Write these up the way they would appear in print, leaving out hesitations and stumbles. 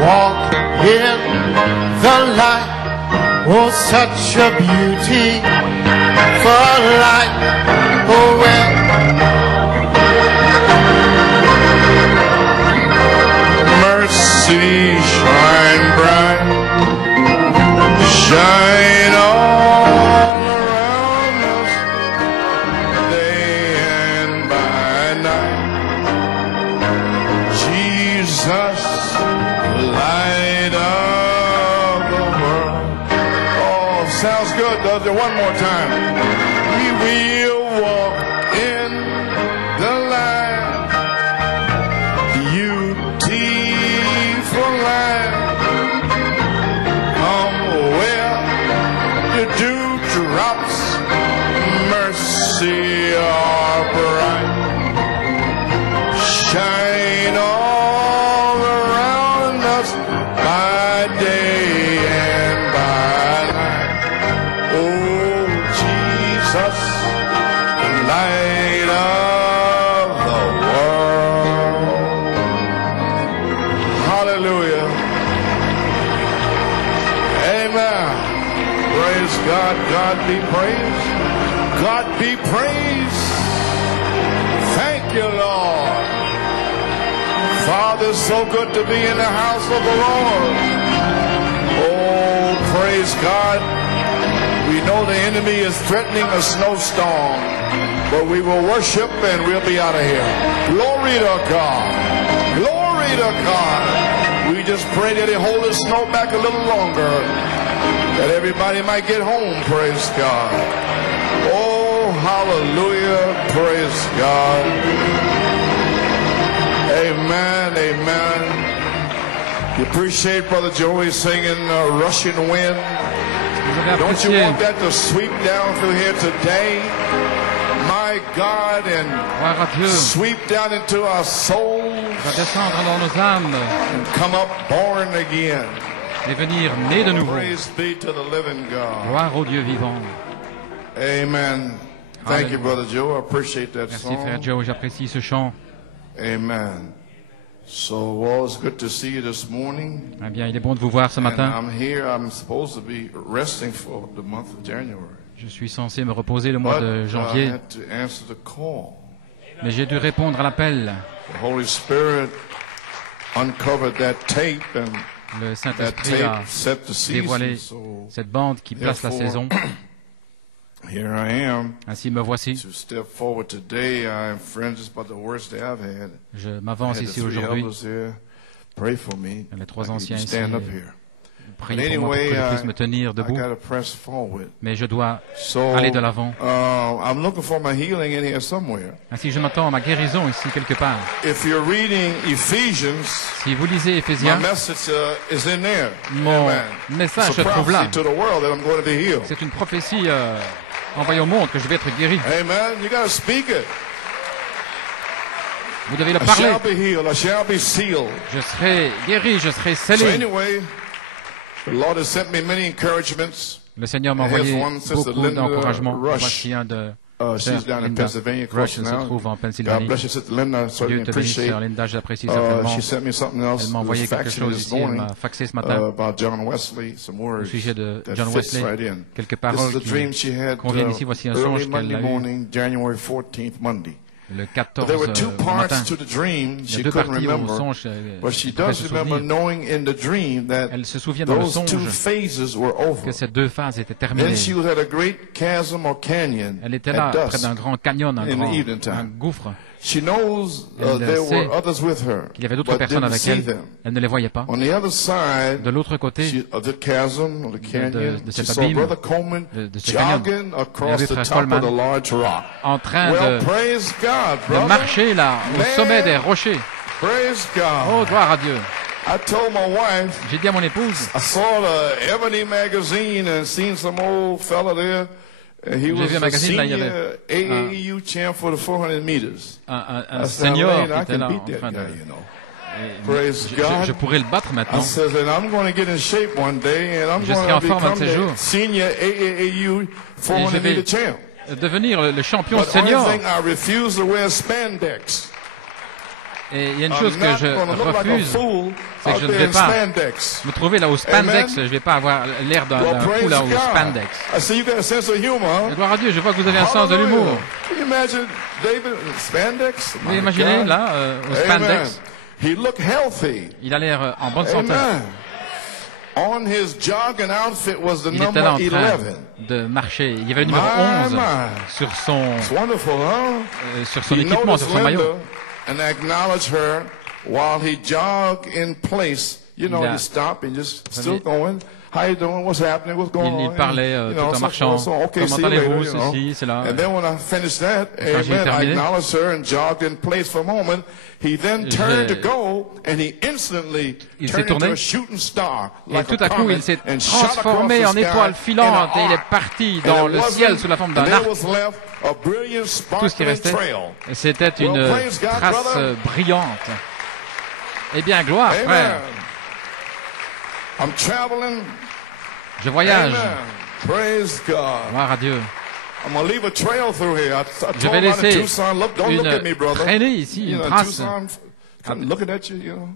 walk in the light. Oh, such a beauty for life. Oh, well, mercy shine bright, shine all around us, day and by night. Jesus, light of the world. Oh, sounds good, does it? One more time. We will walk in the light. Beautiful light. Come where the dewdrops, mercy are bright. Shine all around us by day and by night. Oh, Jesus, light of the world. Hallelujah. Amen. Praise God. God be praised. God be praised. Thank you, Lord. Father, it's so good to be in the house of the Lord. Oh, praise God. We know the enemy is threatening a snowstorm, but we will worship and we'll be out of here. Glory to God. Glory to God. We just pray that he hold the snow back a little longer, that everybody might get home. Praise God. Oh, hallelujah. Praise God. Amen, amen. You appreciate Brother Joey singing Russian Wind? Don't you want that to sweep down through here today? My God, and sweep down into our souls va descendre dans nos âmes and come up born again. et venir né de nouveau. Praise be to the living God. Gloire au Dieu vivant. Amen. Thank you, Brother Joe. I appreciate that Merci song. frère Joe, j'apprécie ce chant. Amen. So, well, it's good to see you this morning. Eh bien, il est bon de vous voir ce matin. And I'm here. I'm supposed to be resting for the month of January. Je suis censé me reposer le mois But de I janvier, had to answer the call. mais j'ai dû répondre à l'appel. The Holy Spirit uncovered that tape, and Le that Saint-Esprit a tape set the dévoilé season. So cette bande qui place la therefore, saison. here I am Ainsi me voici. to step forward today. I'm friends about the worst day I've had. Je I m'avance had the ici three aujourd'hui. elders here. Pray for me. Les trois I can anciens ici. stand up here. Priez pour moi pour que je puisse me tenir I debout. gotta press forward. Mais je dois So, aller de l'avant. I'm looking for my healing in here somewhere. Ainsi, je m'attends à ma guérison ici quelque part. If you're reading Ephesians, Si vous lisez my Éphésiens, message is in there. mon Amen. message It's se a trouve là. prophecy to the world that I'm going to be healed. C'est une prophétie envoyée au monde que je vais être guéri. Amen. You got to speak it. Vous devez le I parler. shall be healed. I shall be sealed. Je serai guéri, je serai So scellé. anyway, the Lord has sent me many encouragements. Le Seigneur m'a envoyé Here's one, Sister beaucoup Linda d'encouragements. Rush. Voici un de She's down in Linda Pennsylvania, of Rush course, se now. trouve en God Pennsylvanie. bless you, Sister Linda. I certainly Dieu te bénisse, appreciate. sœur Linda, j'apprécie certainement. She sent me something else. Elle m'a envoyé quelque faxing chose this ici, elle morning m'a faxé ce matin about John Wesley, some au words sujet de that John fits Wesley. right in. Quelques This paroles is a dream she qui had conviennent ici. Voici un early songe qu'elle Monday a eu morning, January 14th, Monday. le But 14 there were two matin. parts to the dream Il y she a deux couldn't parties au remember, songe. but she Elle pouvait does se remember souvenir. knowing in the dream that Elle se souvient dans le those two songe phases were over. que ces deux phases étaient Then terminées. she was at a great chasm or canyon Elle était là, at près dusk. d'un grand canyon, in the evening time. un gouffre. She knows Elle there sait were others with her, qu'il y avait d'autres but personnes didn't avec see elle. them. Elle ne les voyait pas. On the other side De l'autre côté of the chasm, or the canyon, de she cet saw abîme, Brother Coleman de ce canyon, jogging il y across avait the Frère top of Coleman the large rock. en train Well, de praise God, brother. marcher là, au Man. sommet des rochers. Praise Oh, God. gloire à Dieu. I told my wife, J'ai dit à mon épouse, I saw the Ebony magazine and seen some old fella there. And he J'ai was vu un a magazine, là, il y senior avait AAU champ for the 400 meters. un I said, senior Lane, qui I était can là beat en that train de... guy, you know. Praise Je God. pourrais le battre I maintenant. said that I'm going to get in shape one day and I'm Je serai going en to forme un de become ces the jours. senior AAU 400 Et je vais meter champ. Devenir le champion But the only senior. thing, I refuse to wear spandex. Et il y a une I'm chose que not je gonna look like a refuse, fool c'est que out je ne there vais in pas spandex. me trouver là au spandex. Amen. Je ne vais pas avoir l'air d'un Well, praise fou là au God. spandex. I see you got a sense of humor, Et huh? gloire à Dieu, je vois que vous avez un sens de l'humour. Hallelujah. Can you imagine David in spandex? Vous My imaginez God. là, au Amen. spandex, He looked healthy. il a l'air en bonne santé. Amen. On his jogging outfit was the Il était number là en train 11. de marcher. Il y avait le numéro My, 11 my. sur son, It's wonderful, huh? sur son He équipement, sur noticed son maillot. Linda and acknowledged her while he jogged in place. You know, Il a- you stop and just still Savez- going. How you doing? What's happening? What's going Il on? parlait You tout en so marchant. forth, so, okay, Comment see you allez-vous, later, you know. ceci, cela. And then when I finished that, Quand j'ai amen, I terminé, acknowledged her and jogged in place for a moment. He then turned to J'ai- go and he instantly Il s'est turned into tourné. a shooting star Et like tout a à coup, comet il s'est and shot across transformé the en sky étoile in filante an et il est arc. parti And dans it le wasn't- ciel sous la forme d'un and arc. there was left a brilliant, Tout ce qui sparkling restait, trail. c'était une Well, praise God, trace brother. brillante. Eh bien, gloire, Amen. frère. I'm traveling. Je voyage. Amen. Praise God. Gloire à Dieu. I'm gonna leave a trail through here. I Je told vais about in laisser Tucson. Look, don't look at me, une brother. traînée ici, You une know, trace. Tucson, I'm looking at you. You know,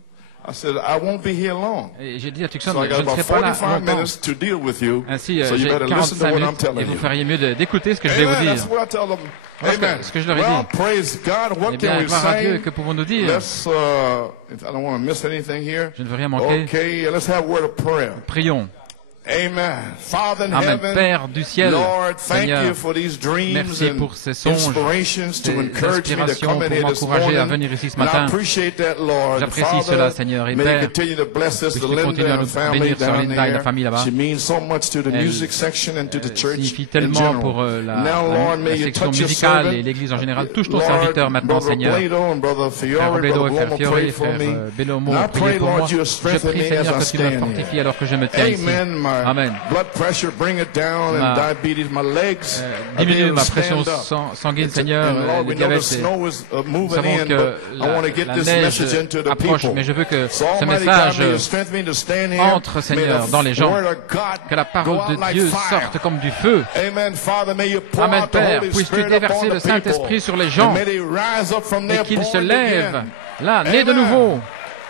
I said I won't be here long. Et j'ai dit à Tucson, So I je got ne about serai pas là 45 longtemps. minutes to deal with you. Ainsi, So you j'ai better listen to 45 what I'm minutes et telling vous you. feriez mieux d'écouter ce que je vais vous Amen. dire. That's what I tell them. Voilà Amen. ce que je leur ai Well, dit. praise God. What Eh can bien, we gloire à Dieu, say? que pouvons-nous dire? Let's. I don't want to miss anything here. Je ne veux rien manquer. Okay, let's have a word of prayer. Prions. Amen. Father in Amen. heaven, Père du ciel, Lord, thank Seigneur, you for these dreams merci and pour ces songes, inspirations to ces encourage me to inspirations come in pour here this m'encourager à morning. venir ici ce And I matin. appreciate that, Lord. J'apprécie Father, cela, Seigneur. Et may Père, you continue to bless this, puisses to tu Linda continuer à and nous the family bénir sur down Linda et la there. famille là-bas. She means so much to the Elle, music section and to the church signifie in tellement general. pour Now, Lord, may you section touch your musicale servant. et l'Église en général. Touche ton Lord, serviteur maintenant, Brother Seigneur. Bledo and Brother Frère Fiore, Robledo Brother et Frère Blomo, Fiore, pray for Frère me. Bellomo, And I priez pray, pour moi. Lord, you Je strengthen prie, me Seigneur, as I que tu me stand here. fortifies alors que je me tiens ici. Amen. My Amen. blood pressure, bring it down, Ma- and diabetes, my legs. Diminue ma stand pression up. sanguine, Seigneur, And Lord, le we know the diabète. snow is Nous moving savons in, que but I want to get la this neige message into the approche, people. mais je veux que So ce Almighty message God, may you strengthen me to stand here. entre, May Seigneur, the dans les gens. word of God Que la go parole out de like Dieu fire. sorte comme du feu. Amen, Father, may you pour Amen, out the Père. Holy Puisses-tu Spirit déverser upon le the people. Saint-Esprit sur les gens And may they rise up from et there qu'ils se born lèvent, again. là, nés de Amen. nouveau.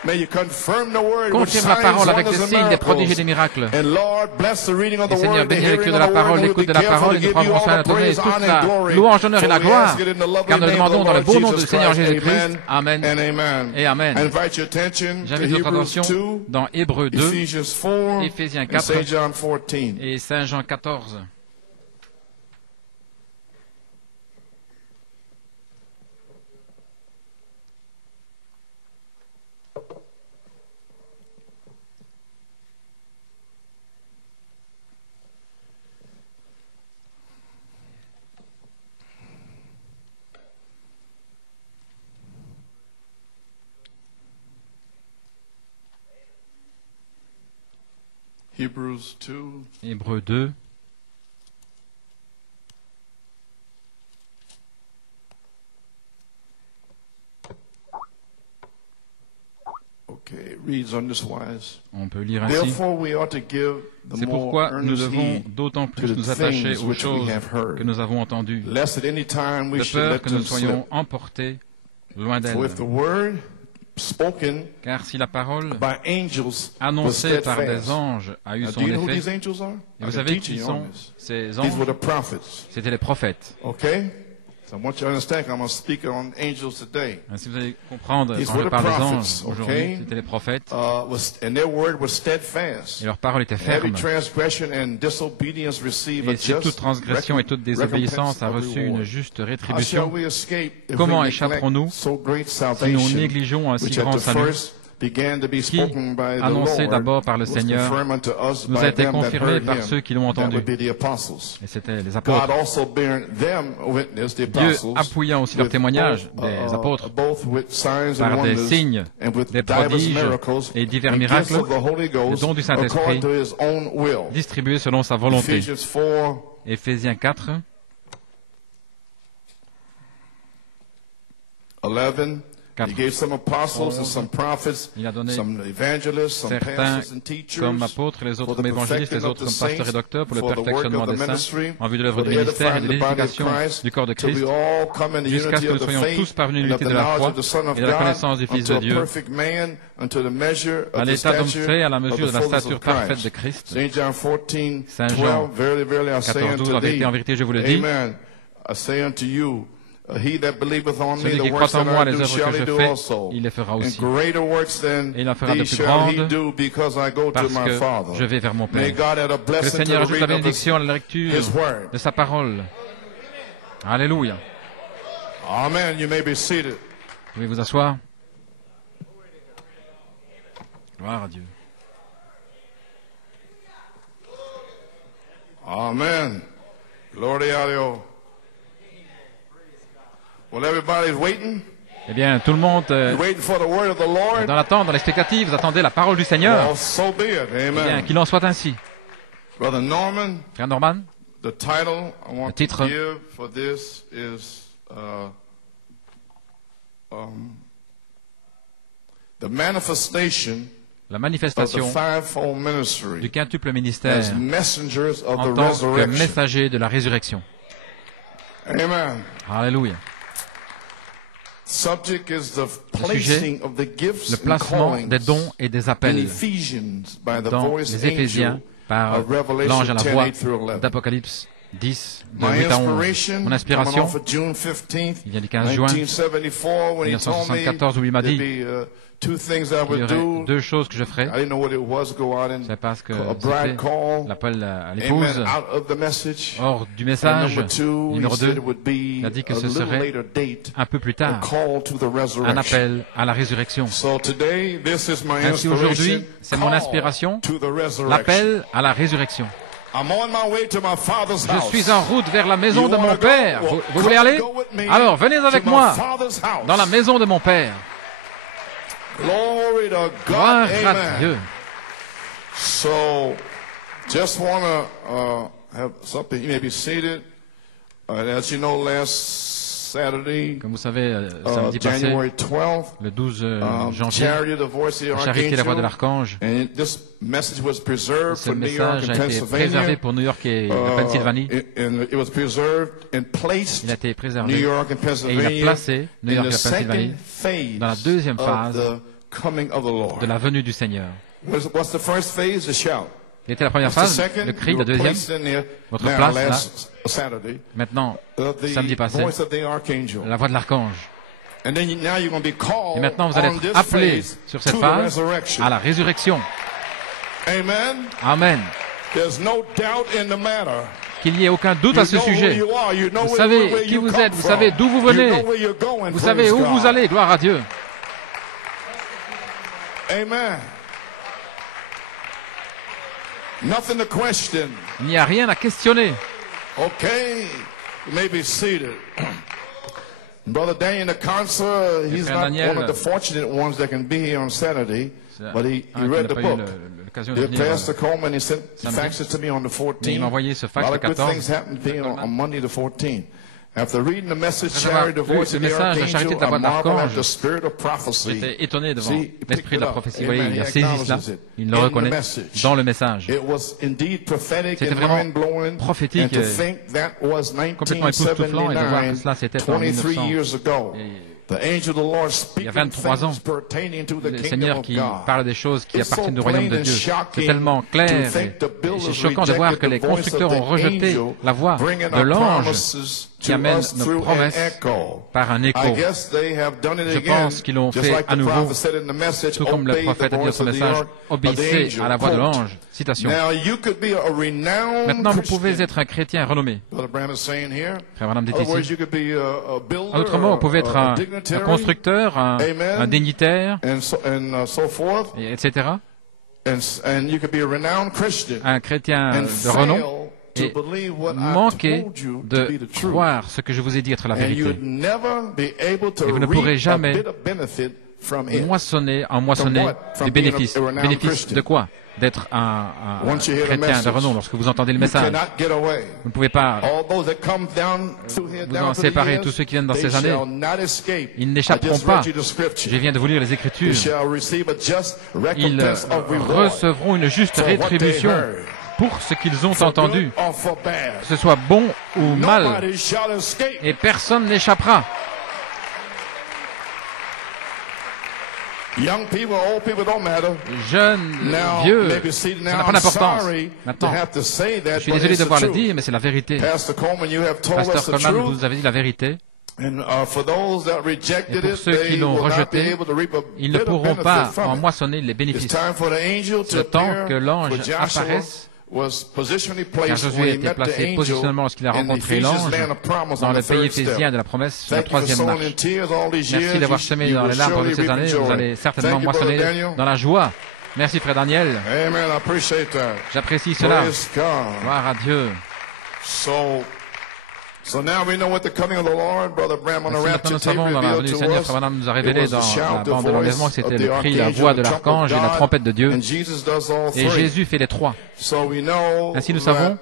May you confirm the word with Confirme la signs, parole avec des wonders, and signes, des prodiges et des miracles. miracles. And Lord, bless the reading of Et the Seigneur, word, the bénis la hearing lecture of de la the word, parole, and we'll l'écoute be de la careful parole, to et nous give you prendrons all soin de the donner praise, toute honor, and la glory. louange, honneur et la For we gloire. ask it in the lovely Car nous name of the demandons dans le Lord beau nom Jesus du Seigneur Christ. Jésus-Christ. Amen Amen. and amen. Et Amen. I invite your attention to J'invite votre Hebrews attention 2, dans Hébreux 2, Ephesians 4, Éphésiens and 4 St. John 14. et Saint Jean 14. Hebrews 2, Hébreux 2, okay, it reads on this wise. on peut lire ainsi. Therefore we ought to give the C'est more pourquoi nous earnest devons heed, d'autant to plus the nous attacher things aux which we choses have heard, que nous avons entendues, lest at any time we de should peur let que nous them soyons slip. emportés loin d'elle. For if the word spoken Car si la parole by angels was annoncée par des steadfast. anges a eu Now, son do you know who these effet, angels are? et I vous can savez teach qui you sont on this. ces These were anges? the prophets. C'étaient les prophètes. Okay? So I want you to understand, I'm going to speak on angels today. Ainsi vous allez comprendre, These quand were je the parle des prophets, anges aujourd'hui, okay? c'étaient les prophètes, And their word was steadfast. et leur parole était Every ferme. transgression and disobedience receive a Et si toute just transgression et toute désobéissance a reçu une juste How shall rétribution, we escape if comment we échapperons-nous neglect so great si nous salvation, négligeons un si which at grand the salut, first began to be qui, spoken by the annoncé Lord, d'abord par le was Seigneur, confirmed unto us nous by a été them that confirmé heard par him. ceux qui l'ont That entendu. would be the apostles. Et c'était les God apôtres. also bearing them witness, the Dieu apostles, appuyant aussi leur with témoignage both, des apôtres both with signs par and des wonders, signes, and with des divers prodiges miracles, et divers and gifts miracles, of the Holy Ghost, dons du Saint-Esprit, according to his own will. distribués selon sa volonté. Ephesians 4, Éphésiens 4, 11. He gave some apostles and some prophets, Il a donné some evangelists, some certains pastors and teachers, comme apôtres, les autres for the comme évangélistes, les perfecting of autres the comme pasteurs et saints, docteurs, pour le for the work perfectionnement of the des saints, ministry, en vue de l'œuvre for du the ministère et de edifying the body of l'édification Christ, du corps de till we Christ, all come in the jusqu'à ce unity que of nous the soyons faith tous parvenus à and of l'unité the de la knowledge foi of the Son of et de la God, connaissance du Fils unto de a Dieu, perfect man, unto the measure à of the l'état d'homme stature fait, à la of mesure the de la fullness stature of parfaite de Christ. Christ. St. John 14, Saint Jean 12, verily, verily, I say 14, 12, unto en vérité, thee, en vérité, je vous le dis, amen, I say unto you, he that believeth on me, celui the qui works croit en that moi, I les do œuvres shall que he je do fais, also. il les fera And aussi. greater works than Et il en fera de these plus shall he grandes, do, because I go to parce my que Father. je vais vers mon May Père. God add a Que le blessing to Seigneur the ajoute la reading of bénédiction à la lecture His word. de sa parole. Alléluia. Amen. You may be seated. Vous pouvez vous asseoir. Gloire à Dieu. Amen. Gloria a Dios. Well, everybody's waiting. Eh bien, tout le monde You're waiting for the word of the Lord. dans l'attente, dans l'expectative, vous attendez la parole du Seigneur. Well, so be it. Eh bien, Amen. qu'il en soit ainsi. Brother Norman, Frère Norman, the title I want Le to titre. give for this is the manifestation la of the manifestation fivefold du ministry quintuple ministère as messengers of en the tant que resurrection. messager de la résurrection. Amen. Alléluia. Subject is the sujet, placing of the gifts Le and placement callings des dons et des in appels Ephesians by the dans voice les Éphésiens angel par of Revelation l'ange à la 10, voix 8 through 11. d'Apocalypse 10, de My 8 à 11. inspiration, Mon coming inspiration, off of June 15th, il vient du 15 juin 1974, when he told me 1974, où il m'a dit there'd be two things I qu'il y would aurait do. deux choses que je ferais. I didn't know what it was. Go out Je and ne savais pas ce que a bride c'était call. l'appel à l'épouse. Amen. Out of the message. Hors du And message, number two, he numéro said 2, it would be il a dit que a ce little serait later date, un peu plus a tard, call to the un resurrection. appel à la résurrection. So today, this is my Ainsi inspiration. aujourd'hui, c'est mon Call inspiration, to the resurrection. l'appel à la résurrection. I'm on my way to my father's Je house. suis en route vers la maison You de wanna mon go? Père. Well, Vous voulez aller? go with me Alors venez to avec my moi father's house. dans la maison de mon Père. Glory to God. Gloire à Amen. Dieu. So, just want to have something. You may be seated. As you know, last Saturday, Comme vous savez, samedi passé, January 12th, le 12 janvier, Charity, the voice of the la charité, la voix de archangel. l'archange. And this message was preserved Ce for New York message and a été préservé Pennsylvania. pour New York et la Pennsylvanie. And it was preserved and placed Il a été New préservé York and et il a Pennsylvania placé New in York et the la Pennsylvanie second phase dans la deuxième of phase the coming of the Lord. de la venue du Seigneur. What's the first phase? The shout. Quelle était la première What's the phase? second? Le cri. You La were deuxième? placed in there. Votre Now, place, là. last Saturday, Maintenant, the samedi passé, voice of the archangel. la voix de l'archange. And then now you're going to be called Et maintenant, vous allez on this être appelés phase sur cette to the phase resurrection. à la résurrection. Amen. Amen. There's no doubt in the matter. Qu'il n'y ait aucun doute You à ce know who sujet. you are. You know Vous where savez qui you vous come êtes, vous from. savez d'où vous You venez, know where you're going, vous praise savez où God. vous allez, gloire à Dieu. Amen. Nothing to question. Il n'y a rien à questionner. Okay, you may be seated. Brother Daniel Nakansa, he's frère not Daniel, one of the fortunate ones that can be here on Saturday, but he Un qui read n'a the pas eu book. l'occasion de Dear venir. Pastor Coleman, he sent samedi. faxes to me on the Mais il 14th. m'a envoyé ce A fax lot le of good 14. things happened to me on Monday the 14th. After reading the message, Après avoir Charity, the lu voice ce of the message, la charité archangel, de la I voix de marvel at l'archange, the spirit of prophecy. J'étais étonné devant See, he picked l'esprit it de la up. prophétie. Vous Amen. voyez, il a He saisi cela, acknowledges it il le in the reconnaît message. dans le message. It was indeed prophetic C'était and vraiment mind-blowing, prophétique, and to think that was complètement époustouflant, et de voir que 1979, cela c'était en 23 years 1900. ago. The angel of the Lord speaking 23 ans, things pertaining to the le kingdom Seigneur of qui God. parle des choses qui It's so appartiennent au royaume de plain and Dieu. shocking C'est tellement clair to et think the builders c'est choquant de voir que les rejected the voice of constructeurs the ont rejeté angel, la voix bringing de our l'ange promises qui to amène us nos through an promesses echo. par un I écho. guess they have done it Je again, pense qu'ils l'ont just fait like à the nouveau, prophet said in the message, tout comme le obey the prophète a dit dans voice son of message, the obéissez angel. à la voix de Quote. l'ange. Citation. Now you could be a renowned Maintenant, vous Christian. pouvez être un chrétien renommé. Brother Branham is saying here. Frère Branham dit In other words, ici. you could be a builder, En d'autres mots, vous pouvez être a un dignitary, constructeur, Amen. un dignitaire, and so forth, etc. and you could be a renowned Christian Un chrétien and de renom. fail Et to believe what I manquer told you to de be the truth. croire ce que je vous ai dit être la And vérité. you'd never be able to Et vous ne pourrez reap a jamais bit of benefit from it. moissonner des bénéfices. Bénéfices de quoi? D'être un chrétien de renom lorsque vous entendez le You message. cannot get away. Vous ne pouvez pas All those that come down through here, vous down en through the séparer. years, Tous ceux qui viennent dans they ces années, shall not escape. ils I n'échapperont just pas. read you the scripture. Je viens de vous lire les Écritures. They shall receive a just Ils recompense of reward recevront une juste for what they rétribution heard. pour ce qu'ils ont For entendu, good or for bad. que ce soit bon ou mal, Nobody shall escape. et personne n'échappera. Young people, old people don't matter. Jeunes, Now, vieux, maybe see, ça now n'a pas I'm d'importance. sorry to Maintenant, have to say that, je suis but désolé it's de the devoir le truth. dire, mais c'est la vérité. Pastor Coleman, you have told us Pasteur the Coleman, truth. vous avez dit la vérité. And for those that Et rejected pour it, ceux qui they l'ont will not be rejeté, able to reap a ils ne bit of pourront benefit pas from en it. moissonner les It's bénéfices. time for the angel to Le temps appear, que l'ange for Joshua apparaisse, was positionally car placed Josué when a he été met the placé angel positionnellement lorsqu'il a in the rencontré Ephesians l'ange land of promise dans on le the pays third step. éphésien de la promesse sur la Thank you for troisième sowing in marche. tears all these Merci years. d'avoir semé You dans will les larmes surely de ces reap années. joy. Vous allez certainement Thank you, Brother moissonner Daniel. dans la joie. Merci, frère Daniel. Amen. I appreciate that. J'apprécie cela. Praise God. Gloire à Dieu. So now we know what the coming of the Lord, Brother Bram, on the Ainsi, maintenant, rapture nous tape savons dans la venue revealed du to Seigneur, us. Frère Branham nous a It révélé was dans the shout, la the bande de l'enlèvement que voice c'était of le the cri, la archangel, voix de the trump of l'archange et la God, trompette de Dieu. and Jesus does all Et three. Jésus fait les trois. So we know Ainsi, nous that, savons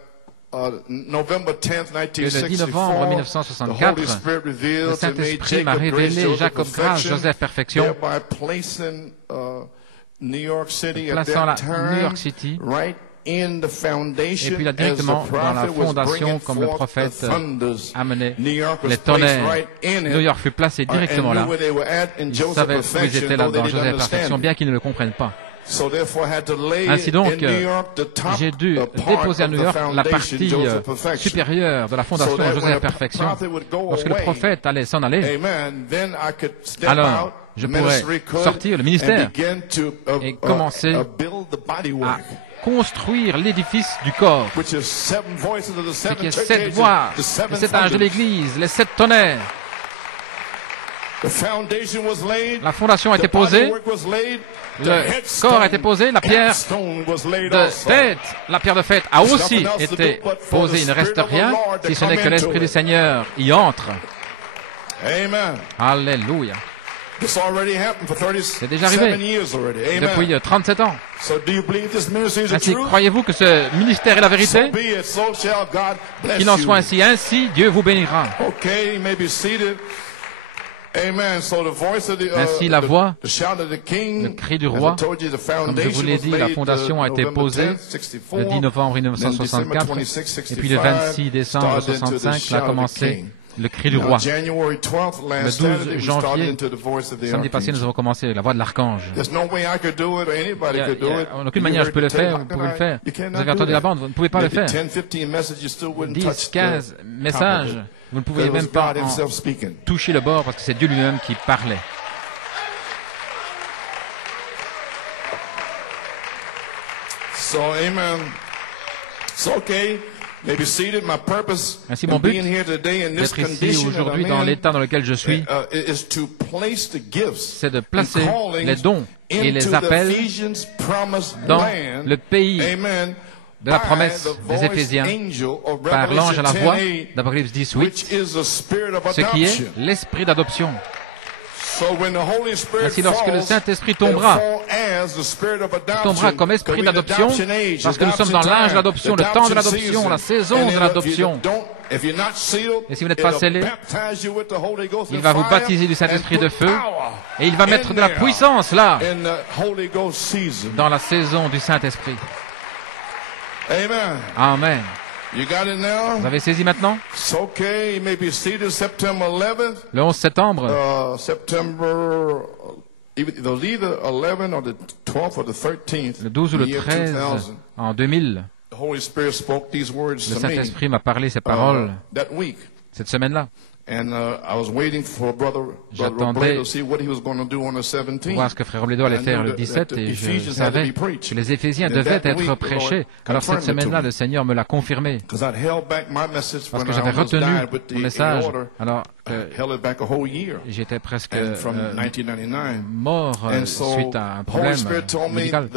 November 10th, que le 10 novembre 1964, 1964, the Holy Spirit le revealed to me Saint-Esprit m'a Jacob Grace, révélé Joseph Jacob Grâce, Perfection, Joseph Perfection, thereby placing New York City at plaçant that New York time City, right in the et foundation puis là as the directement dans la prophet was fondation, bringing comme le forth the prophète thunders. amenait New York was les placed tonnerres. right in New it York fut placé directement and là. knew where they were at in Ils Joseph savaient où ils Perfection, étaient là though they dans didn't Joseph understand Perfection, it. bien qu'ils ne le comprennent pas. So therefore I had to lay Ainsi donc, in New York the top j'ai dû part déposer à of New the York la foundation, partie Joseph Perfection. supérieure de la fondation So that when Joseph the Perfection. prophet would go Lorsque le away, prophète allait s'en aller, amen, then I could step alors out, je ministry pourrais could, sortir le ministère and begin to, et commencer build the body à work, construire l'édifice du corps, which is seven voices of the ce seven qui est church 7 ages, voix, the les seven 7 âges de thunders. l'Église, les 7 tonnerres. The foundation was laid, La fondation a été the body posée, work was laid, the le corps a été posé, la pierre headstone was laid de also. tête, la pierre de fête a aussi été posée. Il ne reste rien, si ce n'est que l'Esprit du Seigneur y entre. Amen. Alléluia. This already happened for déjà 37 arrivé. years already. Amen. Depuis 37 ans. So do you believe this ministry is the Ainsi, truth? croyez-vous que ce ministère est la So vérité? be it, so shall God bless Qu'il en you. soit ainsi. Ainsi, Dieu vous bénira. Okay, you may be seated. Amen. So the voice of the, Ainsi, la voix, the shout of the king, le cri du as I roi, told you, the comme je vous l'ai dit, la fondation a été posée le 10 novembre 1964, et puis le 26 décembre 1965, là a commencé le cri du roi. Le 12 janvier, samedi passé, nous avons commencé la voix de l'archange. En aucune manière je peux le faire, vous pouvez le faire. Vous avez entendu la bande, vous ne pouvez pas le faire. 10, 15 messages, vous ne pouvez même pas en toucher le bord parce que c'est Dieu lui-même qui parlait. So, amen. It's okay. Ainsi, mon but d'être ici aujourd'hui dans l'état dans lequel je suis, c'est de placer les dons et les appels dans le pays de la promesse des Éphésiens par l'ange à la voix d'Apocalypse 18, ce qui est l'esprit d'adoption. Ainsi, lorsque le Saint-Esprit tombera comme esprit d'adoption, parce que nous sommes dans l'âge de l'adoption, le temps de l'adoption, la saison de l'adoption. Et si vous n'êtes pas scellé, il va vous baptiser du Saint-Esprit de feu, et il va mettre de la puissance là, dans la saison du Saint-Esprit. Amen. Vous avez saisi maintenant? Le 11 septembre, le 12 ou le 13 en 2000, le Saint-Esprit m'a parlé ces paroles cette semaine-là. J'attendais voir ce que Frère Robledo allait faire le 17 et je savais que les Éphésiens devaient être prêchés. Alors cette semaine-là, le Seigneur me l'a confirmé. Parce que j'avais retenu mon message alors que j'étais presque mort suite à un problème médical.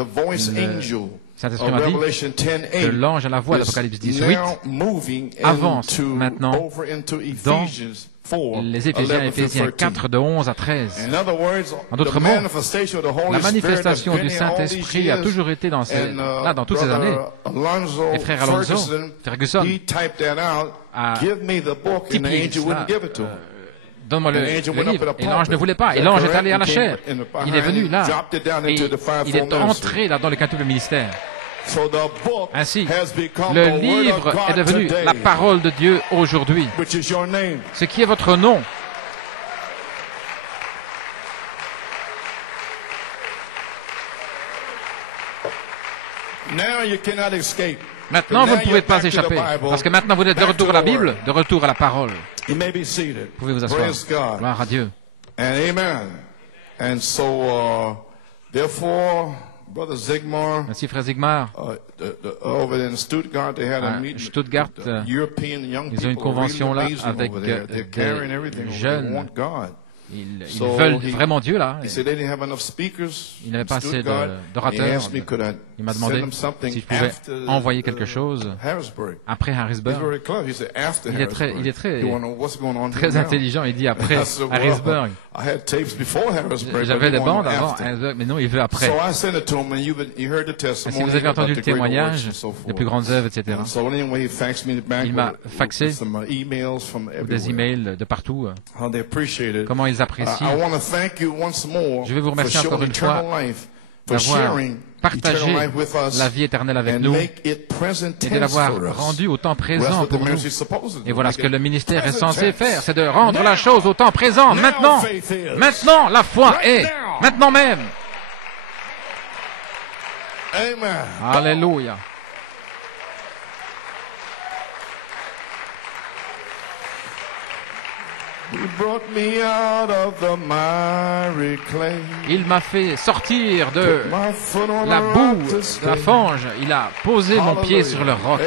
Saint-Esprit m'a dit que l'ange à la voix d'Apocalypse 18 avance maintenant dans les Éphésiens 4 de 11 à 13. En d'autres mots, la manifestation du Saint-Esprit a toujours été dans toutes ces années. Et frère Alonso Ferguson a typifié cela. Donne-moi le livre. Et l'ange ne voulait pas. Et l'ange est allé à la chair. Il est venu là. Et il est entré là dans le quintuple ministère. Ainsi, le livre est devenu la parole de Dieu aujourd'hui. Ce qui est votre nom. Maintenant, vous ne pouvez pas échapper, parce que maintenant vous êtes de retour à la Bible, de retour à la parole. Vous pouvez vous asseoir. Gloire à Dieu. Ainsi, frère Zigmar, à Stuttgart, ils ont une convention là avec des jeunes. Ils veulent vraiment Dieu, là. Ils n'avaient pas assez d'orateurs. Il m'a demandé si je pouvais envoyer quelque chose après Harrisburg. Il est très intelligent. Il dit après Harrisburg. J'avais des bandes avant Harrisburg, mais non, il veut après. Si vous avez entendu le témoignage, les plus grandes œuvres, etc. Il m'a faxé des emails de partout. Comment ils apprécient. Je vais vous remercier encore une fois d'avoir partagé la vie éternelle avec nous et de l'avoir rendu au temps présent pour nous. Et voilà ce que le ministère est censé faire, c'est de rendre la chose au temps présent, maintenant. Maintenant, la foi est. Maintenant même. Alléluia. Il m'a fait sortir de la boue, de la fange. Il a posé mon pied sur le roc.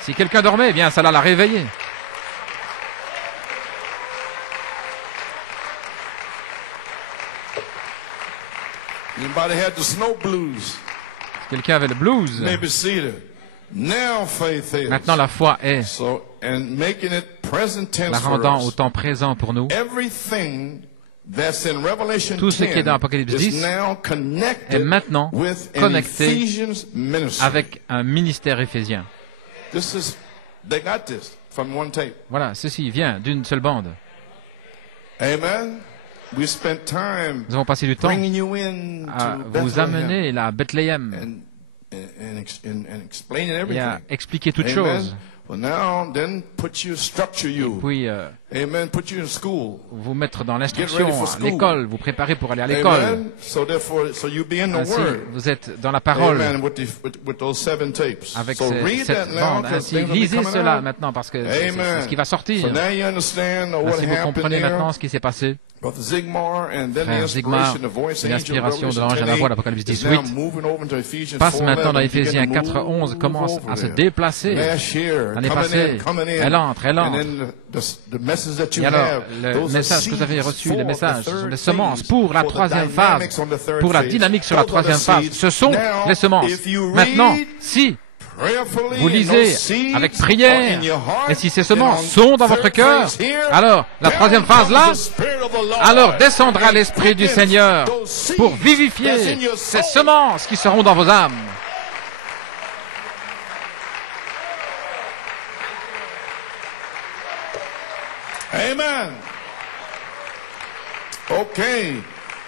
Si quelqu'un dormait, eh bien, ça l'a réveillé. Quelqu'un avait le blues. Maintenant, la foi est la rendant au temps présent pour nous. Tout ce qui est dans Apocalypse 10 est maintenant connecté avec un ministère éphésien. Voilà, ceci vient d'une seule bande. Nous avons passé du temps à vous amener là à Bethléem et à expliquer toutes choses. Puis, vous mettre dans l'instruction, à l'école, vous préparer pour aller à l'école. Ainsi, vous êtes dans la parole avec cette bande. Ainsi, lisez cela maintenant parce que c'est ce qui va sortir. Ainsi, vous comprenez maintenant ce qui s'est passé. Frère Zigmar, l'inspiration de l'ange à la voix d'Apocalypse 18 passe maintenant dans Éphésiens 4:11, commence à se déplacer. L'année passée, elle entre. Et alors, le message que vous avez reçu, les messages, ce sont des semences pour la troisième phase, pour la dynamique sur la troisième phase. Ce sont les semences. Maintenant, si vous lisez avec prière, et si ces semences sont dans votre cœur, alors la troisième phase là, alors descendra l'Esprit du Seigneur pour vivifier ces semences qui seront dans vos âmes. Amen. Okay.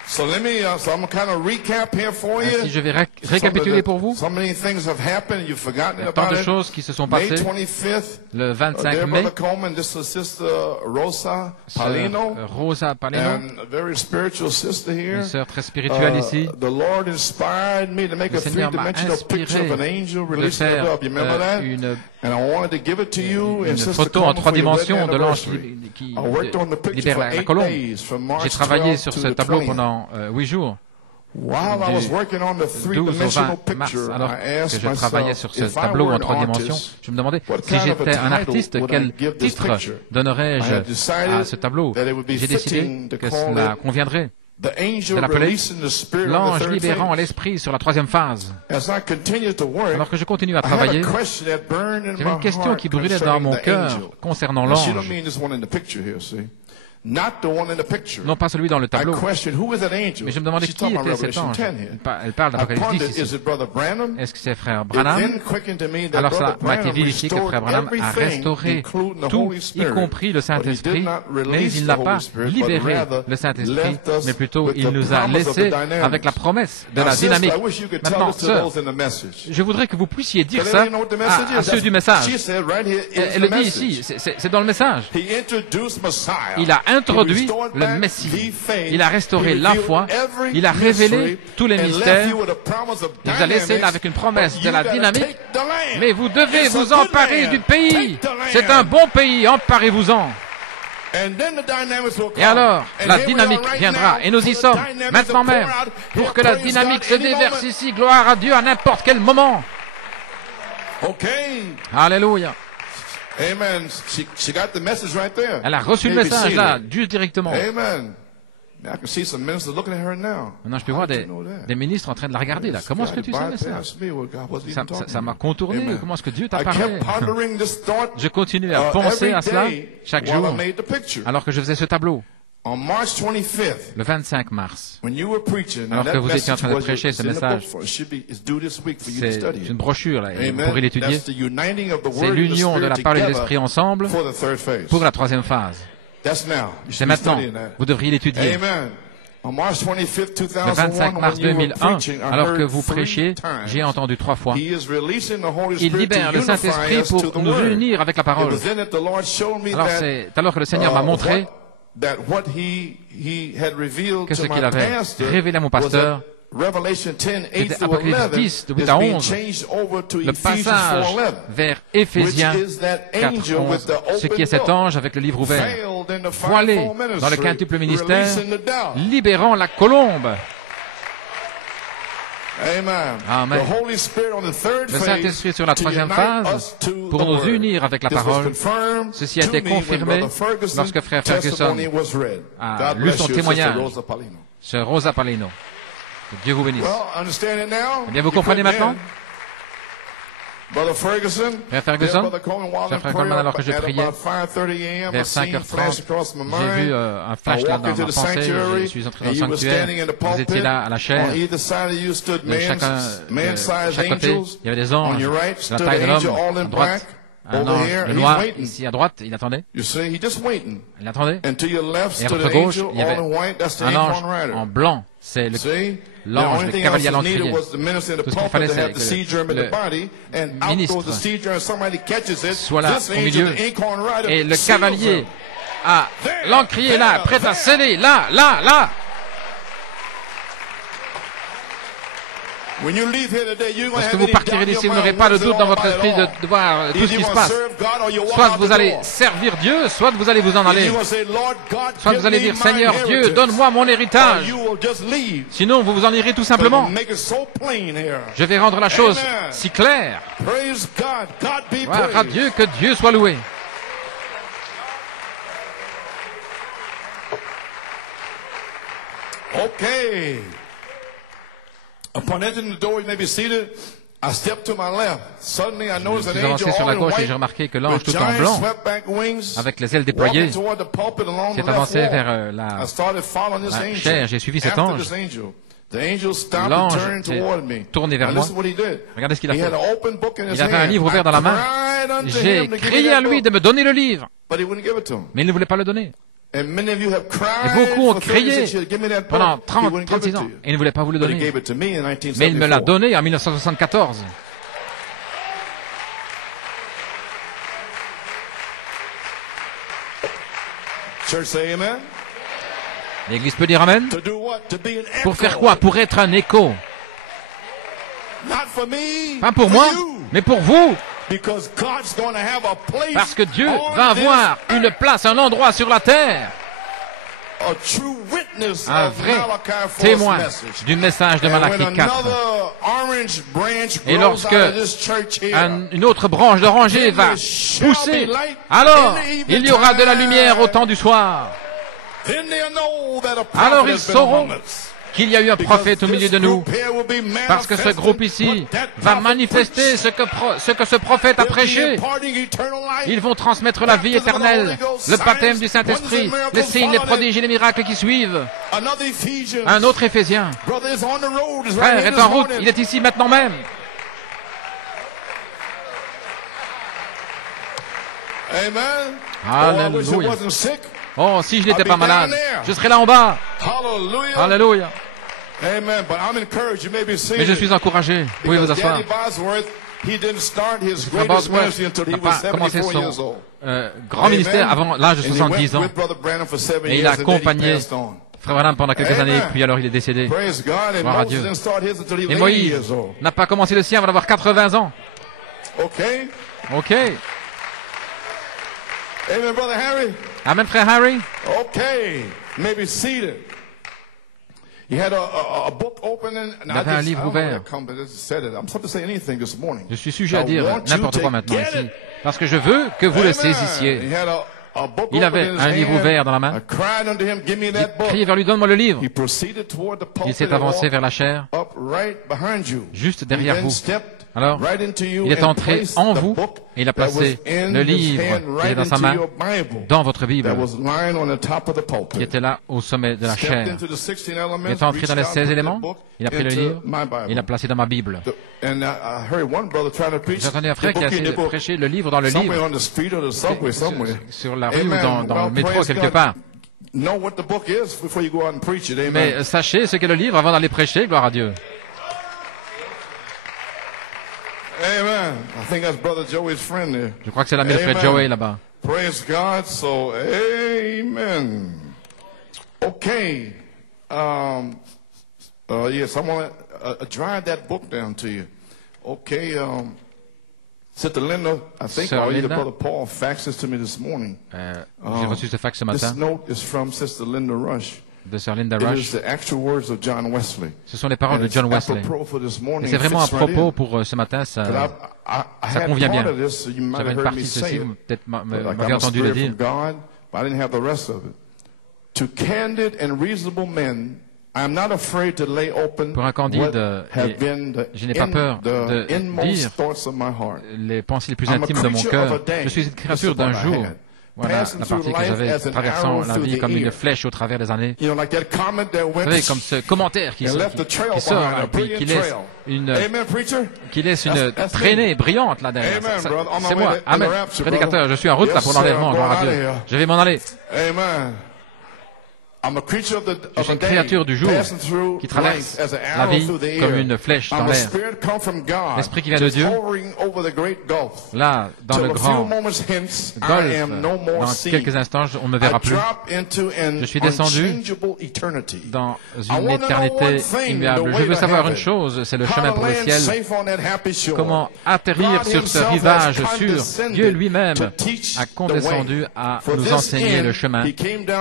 So I'm kind of recap here for you. Ainsi, je vais récapituler pour vous. Il y a tant de choses qui se sont passées. Le 25 mai, Rosa Palino, une sœur très spirituelle ici. Le Seigneur m'a inspiré de faire une photo en 3 dimensions de l'ange qui libère la colombe. J'ai travaillé sur ce tableau pendant 8 jours, du 12 au 20 mars, alors que je travaillais sur ce tableau en 3 dimensions. Je me demandais si j'étais un artiste, quel titre donnerais-je à ce tableau. J'ai décidé que cela conviendrait de l'appeler, l'ange libérant l'esprit sur la troisième phase. Alors que je continue à travailler, j'avais une question qui brûlait dans mon cœur concernant l'ange. Non pas celui dans le tableau, mais je me demandais qui était cet ange. Elle parle d'Apocalypse 10 ici. Est-ce que c'est frère Branham? Alors ça m'a été dit ici que frère Branham a restauré tout, y compris le Saint-Esprit, mais il n'a pas libéré le Saint-Esprit, mais plutôt il nous a laissé avec la promesse de la dynamique. Maintenant, sœur, je voudrais que vous puissiez dire ça à ceux du message. Elle le dit ici, c'est dans le message. Il a introduit le Messie. Il a restauré la foi. Il a révélé tous les mystères. Il nous a laissé là avec une promesse de la dynamique. Mais vous devez vous emparer du pays. C'est un bon pays, emparez-vous-en. Et alors, la dynamique viendra. Et nous y sommes, maintenant même, pour que la dynamique se déverse ici. Gloire à Dieu à n'importe quel moment. Alléluia. Amen. She got the message right there. Elle a reçu le message là, juste directement. Amen. I can see some ministers looking at her now. Maintenant, je peux voir des ministres en train de la regarder là. Comment est-ce que tu savais ça? Ça m'a contourné. Comment est-ce que Dieu t'a parlé? Je continue à penser à cela chaque jour, alors que je faisais ce tableau. Le 25 mars, alors que vous étiez en train de prêcher ce message, c'est une brochure, là, et vous pourrez l'étudier. C'est l'union de la parole et de l'esprit ensemble pour la troisième phase. C'est maintenant. Vous devriez l'étudier. Le 25 mars 2001, alors que vous prêchiez, j'ai entendu 3 fois. Il libère le Saint-Esprit pour nous unir avec la parole. Alors c'est alors que le Seigneur m'a montré que ce qu'il avait révélé à mon pasteur, c'était Apocalypse 10, de 8 à 11, le passage vers Éphésiens 4, 11, ce qui est cet ange avec le livre ouvert, voilé dans le quintuple ministère, libérant la colombe. Amen. Le Saint-Esprit sur la troisième phase pour nous unir avec la parole. Ceci a été confirmé lorsque frère Ferguson a lu son témoignage sur Rosa Palino. Que Dieu vous bénisse. Eh bien, vous comprenez maintenant? Frère Ferguson, frère Coleman, alors que je priais, vers 5h30, j'ai vu un flash là dans ma pensée, je suis entré dans le sanctuaire, vous étiez là à la chaire, de chaque côté, il y avait des anges, de la taille de l'homme, à droite, un ange, le noir, ici à droite, il attendait. Il attendait. Et à votre gauche, il y avait un ange en blanc, c'est l'ange, le cavalier à l'encrier. Tout ce qu'il fallait, c'est que le ministre soit là au milieu et le cavalier à l'encrier là, prêt à sceller, là. Lorsque vous partirez d'ici, vous n'aurez pas de doute dans votre esprit de voir tout ce qui se passe. Soit vous allez servir Dieu, soit vous allez vous en aller. Soit vous allez dire, Seigneur Dieu, donne-moi mon héritage. Sinon, vous vous en irez tout simplement. Je vais rendre la chose si claire. Gloire à Dieu, que Dieu soit loué. Okay. Upon entering the door, you may be seated. I stepped to my left. Suddenly, I noticed an angel sur la all in gauche et white, j'ai remarqué que l'ange with tout en giant blanc, swept-back wings, avec les ailes déployées, walking toward the pulpit along the s'est left avancé wall. vers I started following this angel. chair. J'ai suivi cet After ange. this angel. The angel stopped and L'ange turned toward me. tourné vers Now moi. listen what he did. Regardez ce qu'il a He fait. had an open book in his Il avait un hand. livre ouvert dans la main. I cried unto J'ai him to give me crié that à lui book, de me donner le livre, but he wouldn't give it to him. mais il ne voulait pas le donner. And many of you have Et cried beaucoup ont for 36 crié years, give me that book. pendant He 30, wouldn't give 36 it to ans you. et il ne voulait pas vous le But he donner. gave it to me in Mais il me l'a 1974. donné en 1974. Church say amen. L'Église peut dire Amen. To do what? To be an Pour faire echo. quoi? Pour être un écho. Not for me, Pas pour for moi, you. mais pour vous. Because God's going to have a place Parce que Dieu on va this avoir une place, un endroit sur la terre. a true witness Un of vrai Malachi 4's témoin message. du message de And Malachie when 4. another orange branch Et grows lorsque out of this church here, une autre branche d'oranger va pousser, alors il y aura de la lumière au temps du soir. alors ils sauront qu'il y a eu un prophète au milieu de nous, parce que ce groupe ici va manifester ce que ce prophète a prêché. Ils vont transmettre la vie éternelle, le baptême du Saint-Esprit, les signes, les prodiges et les miracles qui suivent. Un autre Éphésien, frère, est en route, il est ici maintenant même. Alléluia. Oh, si je n'étais pas malade, je serais là en bas. Alléluia. Mais je suis encouragé. Vous pouvez vous asseoir. Frère Bosworth n'a pas commencé son grand ministère avant l'âge de 70 ans. Et il a accompagné Frère Branham pendant quelques années, puis alors il est décédé. Gloire à Dieu. Et Moïse n'a pas commencé le sien avant d'avoir 80 ans. OK. Amen, Brother Harry. Amen, frère Harry. Okay, maybe seated. He had a book open and il avait un livre ouvert. Je suis sujet à dire n'importe quoi maintenant ici, parce que je veux que vous le saisissiez. Il avait un livre ouvert dans la main. Il criait vers lui, donne-moi le livre. Il s'est avancé vers la chaire, juste derrière vous. Alors, il est entré en vous et il a placé le livre qui est dans sa main dans votre Bible, qui était là au sommet de la chaire. Il est entré dans les 16 éléments, il a pris le livre, il l'a placé dans ma Bible. J'ai entendu un frère qui a essayé de prêcher le livre dans le livre, sur la rue ou dans le métro quelque part. Mais sachez ce qu'est le livre avant d'aller prêcher, gloire à Dieu. Amen. I think that's Brother Joey's friend there. Je crois que c'est l'ami de frère Joey là-bas. Praise God. So, amen. Okay. Yes, I want to drive that book down to you. Okay. Sister Linda, I think either Brother Paul faxed this to me this morning. J'ai reçu ce fax ce matin. This note is from Sister Linda Rush. De Sir Linda Rush. Ce sont les paroles de John Wesley. Et c'est vraiment à propos pour ce matin, ça convient bien. J'avais une partie de ceci, vous peut-être m'avez entendu le dire. Pour un candide, je n'ai pas peur de dire les pensées les plus intimes de mon cœur. Je suis une créature d'un jour. Voilà la partie que j'avais traversant la vie comme une flèche au travers des années. Vous savez, comme ce commentaire qui sort et puis qui laisse une traînée brillante là derrière. C'est moi. Amen. Prédicateur, je suis en route là pour l'enlèvement. Gloire à Dieu. Je vais m'en aller. Je suis une créature du jour qui traverse la vie comme une flèche dans l'air. L'esprit qui vient de Dieu, là, dans le grand golfe, dans quelques instants, on ne me verra plus. Je suis descendu dans une éternité immuable. Je veux savoir une chose, c'est le chemin pour le ciel. Comment atterrir sur ce rivage sûr. Dieu lui-même a condescendu à nous enseigner le chemin.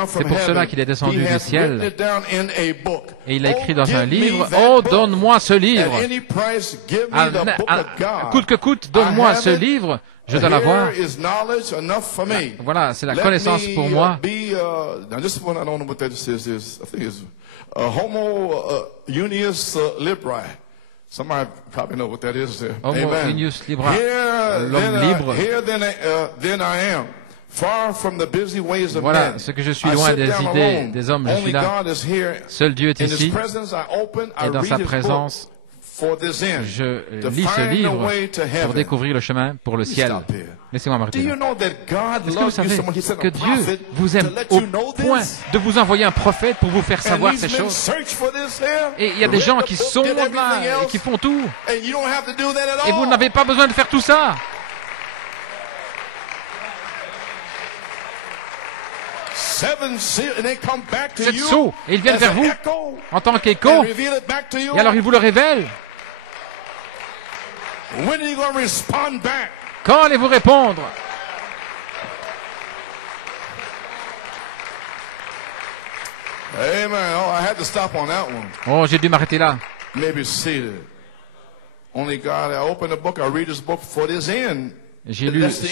C'est pour cela qu'il est descendu du ciel et il a écrit dans un livre, oh, donne-moi ce livre. Coûte que coûte, donne-moi ce livre. Je dois l'avoir. Voilà, c'est la connaissance pour moi. Somebody probably know what that is there. Homo unius libra, l'homme libre. Voilà ce que je suis loin des idées des hommes, je suis là. Seul Dieu est ici, et dans sa présence, je lis ce livre pour découvrir le chemin pour le ciel. Laissez-moi m'arrêter là. Est-ce que vous savez que Dieu vous aime au point de vous envoyer un prophète pour vous faire savoir ces choses? Et il y a des gens qui sont là et qui font tout. Et vous n'avez pas besoin de faire tout ça. 7 sceaux, et ils viennent vers vous en tant qu'écho, et alors ils vous le révèlent. Quand allez-vous répondre? Oh, j'ai dû m'arrêter là. J'ai lu ce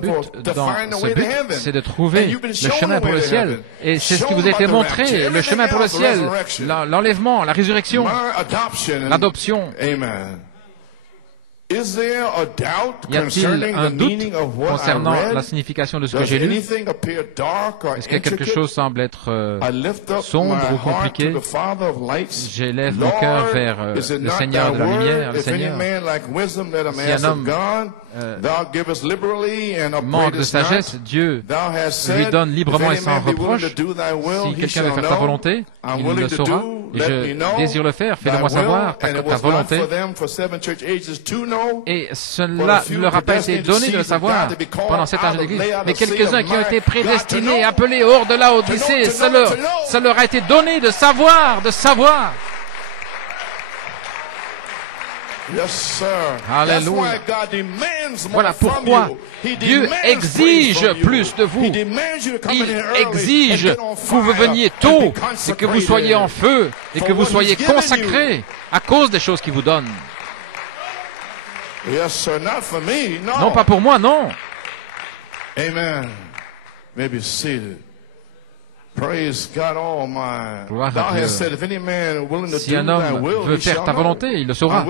but dans ce but, c'est de trouver le chemin pour le ciel. Et c'est ce qui vous a été montré, le chemin pour le ciel, l'enlèvement, la résurrection, l'adoption. Y a-t-il un doute concernant la signification de ce que j'ai lu? Est-ce que quelque chose semble être sombre ou compliqué? J'élève mon cœur vers le Seigneur de la lumière, le Seigneur. Si un homme manque de sagesse, Dieu lui donne librement et sans reproche. Si quelqu'un veut faire ta volonté, il le saura. Et je désire le faire, fais-le-moi savoir ta volonté. Et cela ne leur a pas été donné de le savoir pendant 7 ans de l'Église. Mais quelques-uns qui ont été prédestinés, appelés hors de la Odyssée, ça leur a été donné de savoir, Alléluia. Voilà pourquoi Dieu exige plus de vous. Il exige que vous veniez tôt et que vous soyez en feu et que vous soyez consacrés à cause des choses qu'il vous donne. Non, pas pour moi, non. Amen. Maybe seated. Gloire à Dieu. Si un homme veut faire ta volonté, il le saura.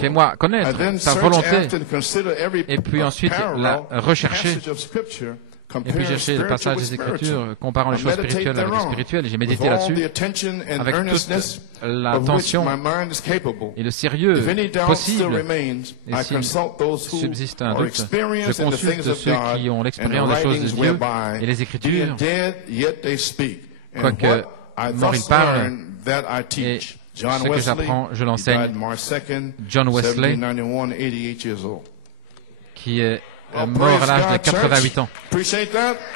Fais-moi connaître ta volonté. Et puis ensuite la rechercher. Et puis chercher le passage des Écritures comparant les choses spirituelles avec les spirituelles. J'ai médité là-dessus avec toute l'attention et le sérieux possible. Et s'il subsiste un doute, je consulte ceux qui ont l'expérience des choses de Dieu et les Écritures, quoique mort il parle, et ce que j'apprends, je l'enseigne. John Wesley, qui est mort à l'âge de 88 ans.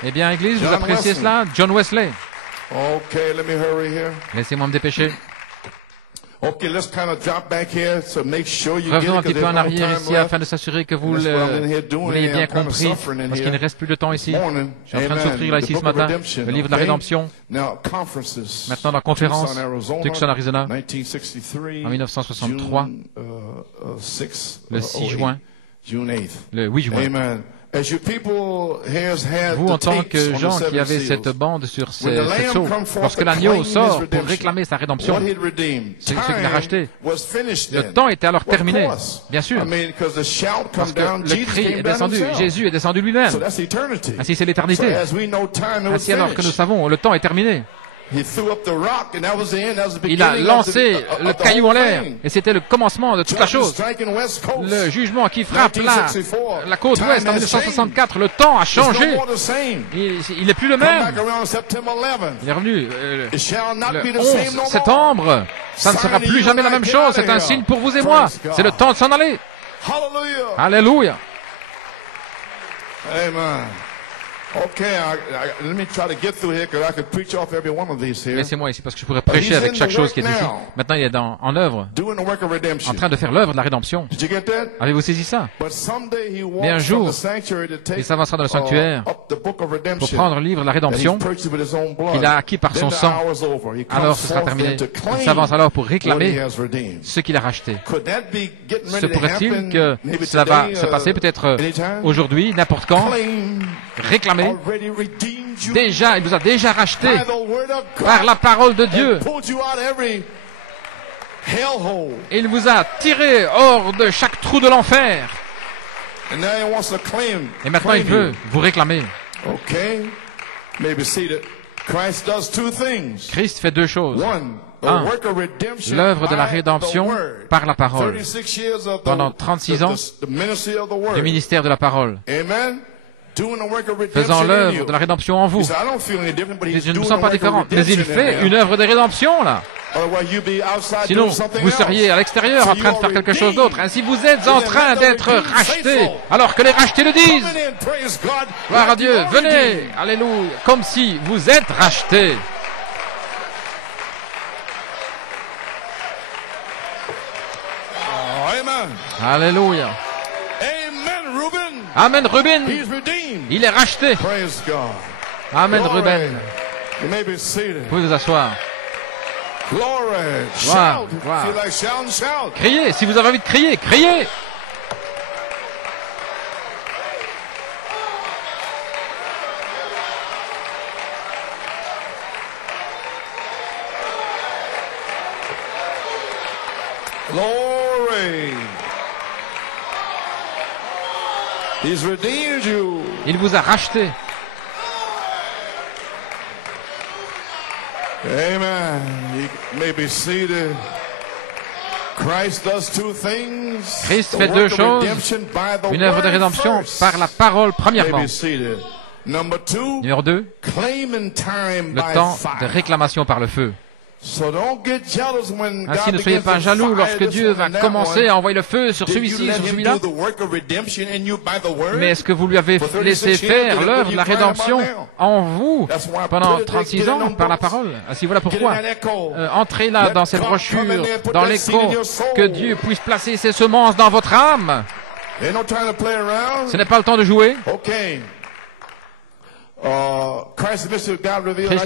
Eh bien, Église, vous appréciez cela? John Wesley. Laissez-moi me dépêcher. Revenons un petit peu en arrière ici afin de s'assurer que vous l'ayez bien compris, parce qu'il ne reste plus de temps ici. Je suis en train de souffrir là ici ce matin, le livre de la rédemption. Maintenant, la conférence, Tucson, Arizona, en 1963, le 6 juin. Le 8 juin. Vous, en tant que gens qui avaient cette bande sur cette sceau, lorsque l'agneau sort pour réclamer sa rédemption, c'est ce qu'il a racheté. Le temps était alors terminé, bien sûr, parce que le cri est descendu, Jésus est descendu lui-même. Ainsi, c'est l'éternité. Ainsi, alors que nous savons, le temps est terminé. Il a lancé le caillou en l'air et c'était le commencement de toute la chose. Le jugement qui frappe la côte ouest en 1964, le temps a changé. Il n'est plus le même. Il est revenu le 11 septembre. Ça ne sera plus jamais la même chose. C'est un signe pour vous et moi. C'est le temps de s'en aller. Alléluia. Amen. Laissez-moi ici parce que je pourrais prêcher avec chaque chose qui est ici. Maintenant, il est en œuvre, en train de faire l'œuvre de la rédemption. Avez-vous saisi ça? Mais un jour, il s'avancera dans le sanctuaire pour prendre le livre de la rédemption qu'il a acquis par son sang. Alors, ce sera terminé. Il s'avance alors pour réclamer ce qu'il a racheté. Se pourrait-il que cela va se passer peut-être aujourd'hui, n'importe quand, réclamer? Déjà, il vous a déjà racheté par la parole de Dieu. Et il vous a tiré hors de chaque trou de l'enfer. Et maintenant, il veut vous réclamer. Christ fait deux choses. Un, l'œuvre de la rédemption par la parole. Pendant 36 ans, du ministère de la parole. Faisant l'œuvre de la rédemption en vous. Je ne me sens pas différent. Mais il fait une œuvre de rédemption, là. Sinon, vous seriez à l'extérieur en train de faire quelque chose d'autre. Ainsi, vous êtes en train d'être rachetés, alors que les rachetés le disent. Gloire à Dieu. Venez. Alléluia. Comme si vous êtes rachetés. Alléluia. Amen, Ruben. Il est racheté. Amen, Ruben. Vous pouvez vous asseoir. Gloire. Criez. Si vous avez envie de crier, criez. Glory. He's redeemed you. Il vous a racheté. Amen. You may be seated. Christ fait deux choses. Une œuvre de rédemption par la parole, premièrement. Numéro 2, le temps de réclamation par le feu. Ainsi, ne soyez pas jaloux lorsque Dieu va commencer à envoyer le feu sur celui-ci, sur celui-là. Mais est-ce que vous lui avez laissé faire l'œuvre de la rédemption en vous pendant 36 ans par la parole? Ainsi, voilà pourquoi. Entrez là dans cette brochure, dans l'écho, que Dieu puisse placer ses semences dans votre âme. Ce n'est pas le temps de jouer. Christ,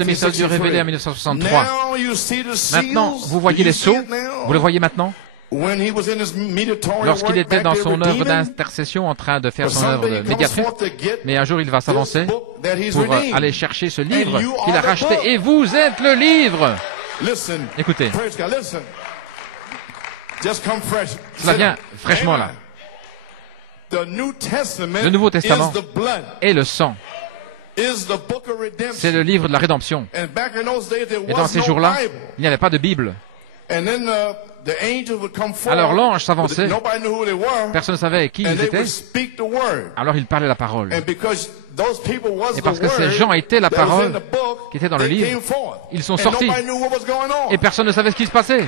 le message de Dieu révélé en 1963. Maintenant, vous voyez les sceaux. Vous le voyez maintenant? Lorsqu'il était dans son œuvre d'intercession, en train de faire son œuvre de médiatrice, mais un jour il va s'avancer pour aller chercher ce livre qu'il a racheté. Et vous êtes le livre! Écoutez. Cela vient fraîchement là. Le Nouveau Testament est le sang. C'est le livre de la rédemption. Et dans ces jours-là, il n'y avait pas de Bible. Alors l'ange s'avançait. Personne ne savait qui ils étaient. Alors il parlait la parole. Et parce que ces gens étaient la parole qui était dans le livre, ils sont sortis. Et personne ne savait ce qui se passait.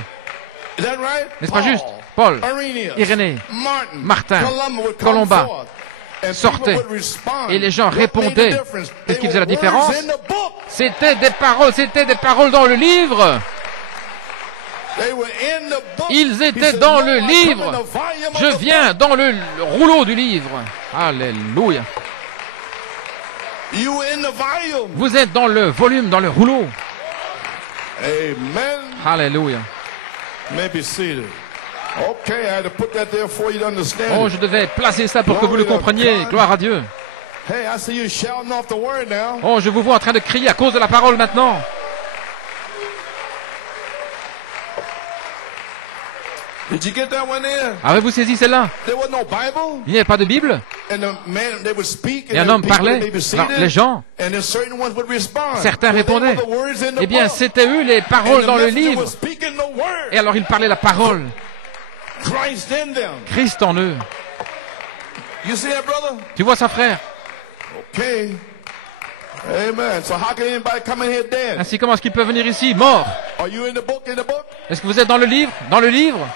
N'est-ce pas juste? Paul, Irénée, Martin, Colomba sortaient. Et les gens répondaient. Qu'est-ce qui faisait la différence? C'était des paroles dans le livre. Ils étaient dans le livre. Je viens dans le rouleau du livre. Alléluia. Vous êtes dans le volume, dans le rouleau. Alléluia. Oh, je devais placer ça pour que vous le compreniez. Gloire à Dieu. Oh, je vous vois en train de crier à cause de la parole maintenant. Avez-vous saisi celle-là? Il n'y avait pas de Bible. Et un homme parlait. Alors, les gens, certains répondaient. Eh bien, c'était eux les paroles dans le livre. Et alors, ils parlaient la parole. Christ en eux. Tu vois ça, frère? Ainsi, comment est-ce qu'il peut venir ici, mort? Est-ce que vous êtes dans le livre? Dans le livre?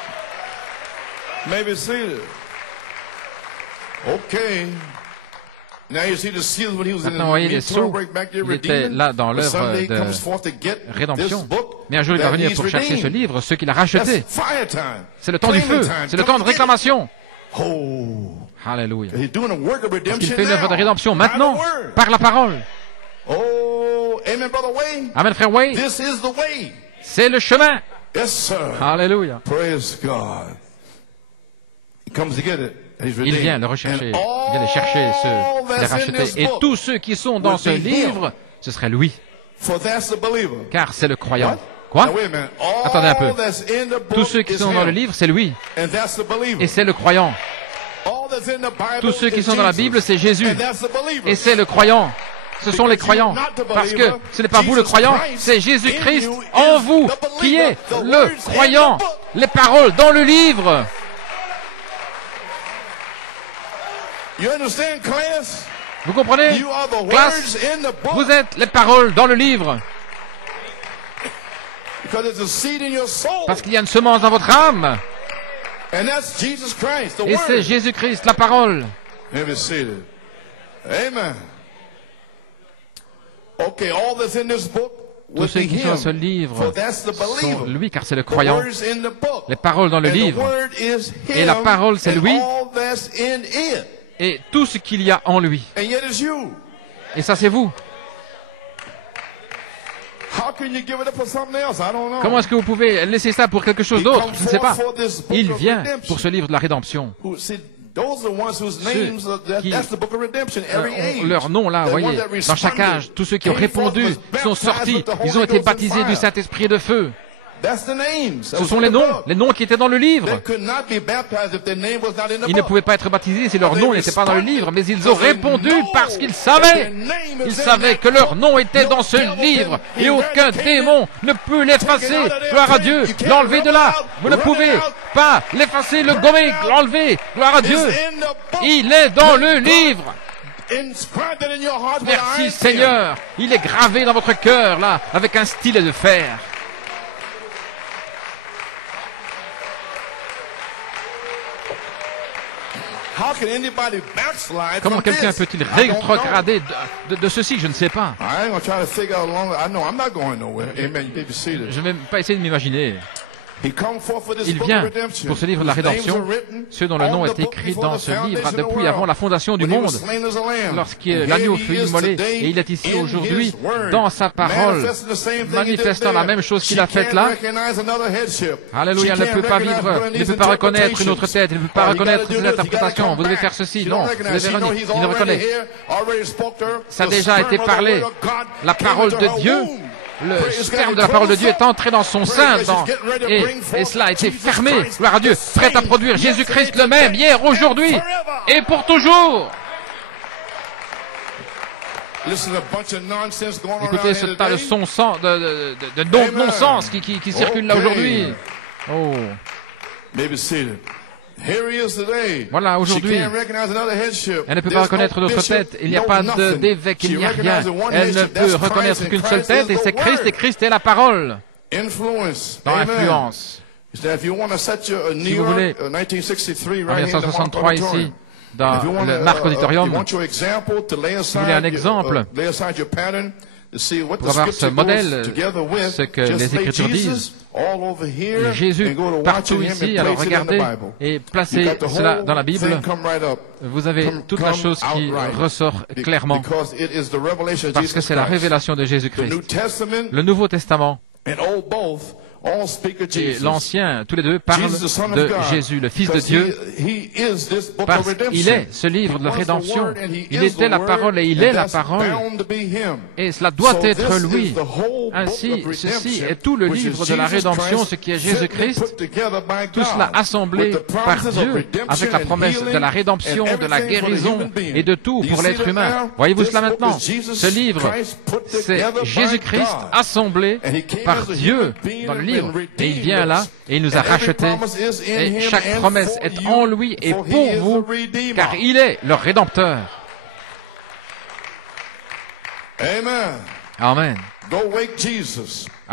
Maintenant, vous voyez les sceaux. Il était là dans l'œuvre de rédemption. Mais un jour, il va venir pour chercher ce livre, ceux qu'il a rachetés. C'est le temps du feu. C'est le temps de réclamation. Alléluia. Parce qu'il fait l'œuvre de rédemption maintenant, par la parole. Amen, frère Wade. C'est le chemin. Alléluia. Il vient le rechercher. Il vient le chercher, ceux qu'il a rachetés. Et tous ceux qui sont dans ce livre, ce serait lui. Car c'est le croyant. Quoi? Attendez un peu. Tous ceux qui sont dans le livre, c'est lui. Et c'est le croyant. Tous ceux qui sont dans la Bible, c'est Jésus. Et c'est le croyant. Ce sont les croyants. Parce que ce n'est pas vous le croyant, c'est Jésus-Christ en vous qui est le croyant. Les paroles dans le livre. Vous comprenez? Classe, vous êtes les paroles dans le livre. Parce qu'il y a une semence dans votre âme. Et c'est Jésus-Christ, la parole. Amen. Tous ceux qui sont dans ce livre sont lui, car c'est le croyant. Les paroles dans le livre. Et la parole, c'est lui. Et tout ce qu'il y a en lui. Et ça, c'est vous. Comment est-ce que vous pouvez laisser ça pour quelque chose d'autre? Je ne sais pas. Il vient pour ce livre de la rédemption. Ceux qui ont leur nom là, vous voyez, dans chaque âge, tous ceux qui ont répondu, sont sortis, ils ont été baptisés du Saint-Esprit et de feu. Ce sont les noms qui étaient dans le livre. Ils ne pouvaient pas être baptisés si leur nom n'était pas dans le livre, mais ils ont répondu parce qu'ils savaient. Ils savaient que leur nom était dans ce livre et aucun démon ne peut l'effacer. Gloire à Dieu, l'enlever de là. Vous ne pouvez pas l'effacer, le gommer, l'enlever. Gloire à Dieu. Il est dans le livre. Merci Seigneur. Il est gravé dans votre cœur, là, avec un stylet de fer. Comment quelqu'un peut-il rétrograder de ceci? Je ne sais pas. Je ne vais pas essayer de m'imaginer. Il vient pour ce livre de la rédemption, ceux dont le nom est écrit dans ce livre depuis avant la fondation du monde, lorsque l'agneau fut immolé, et il est ici aujourd'hui dans sa parole, manifestant la même chose qu'il a faite là. Alléluia, elle ne peut pas vivre, il ne peut pas reconnaître une autre tête, il ne peut pas reconnaître ses interprétations. Vous devez faire ceci, non, Véronique, il ne reconnaît. Ça a déjà été parlé, la parole de Dieu. Le sperme de la parole de Dieu est entré dans son sein et cela a été fermé, gloire à Dieu, prêt à produire Jésus-Christ le même, hier, aujourd'hui et pour toujours. Écoutez ce tas de non-sens qui circule là aujourd'hui. Oh. Voilà, aujourd'hui, elle ne peut pas reconnaître d'autre tête. Il n'y a pas d'évêque, il n'y a rien. Elle ne peut reconnaître qu'une seule tête, et c'est Christ, et Christ est la parole. Dans l'influence. Si vous voulez, en 1963 ici, dans le Marc Auditorium, si vous voulez un exemple, pour avoir ce modèle, ce que les Écritures disent, Jésus partout ici, alors regardez et placez cela dans la Bible, vous avez toute la chose qui ressort clairement, parce que c'est la révélation de Jésus-Christ. Le Nouveau Testament et l'Ancien, tous les deux parlent de Jésus, le Fils de Dieu, parce qu'il est ce livre de la rédemption. Il était la parole et il est la parole. Et cela doit être lui. Ainsi, ceci est tout le livre de la rédemption, ce qui est Jésus-Christ, tout cela assemblé par Dieu, avec la promesse de la rédemption, de la guérison et de tout pour l'être humain. Voyez-vous cela maintenant? Ce livre, c'est Jésus-Christ assemblé par Dieu dans le livre. Et il vient là, et il nous a rachetés, et chaque promesse est en lui et pour vous, car il est le Rédempteur. Amen.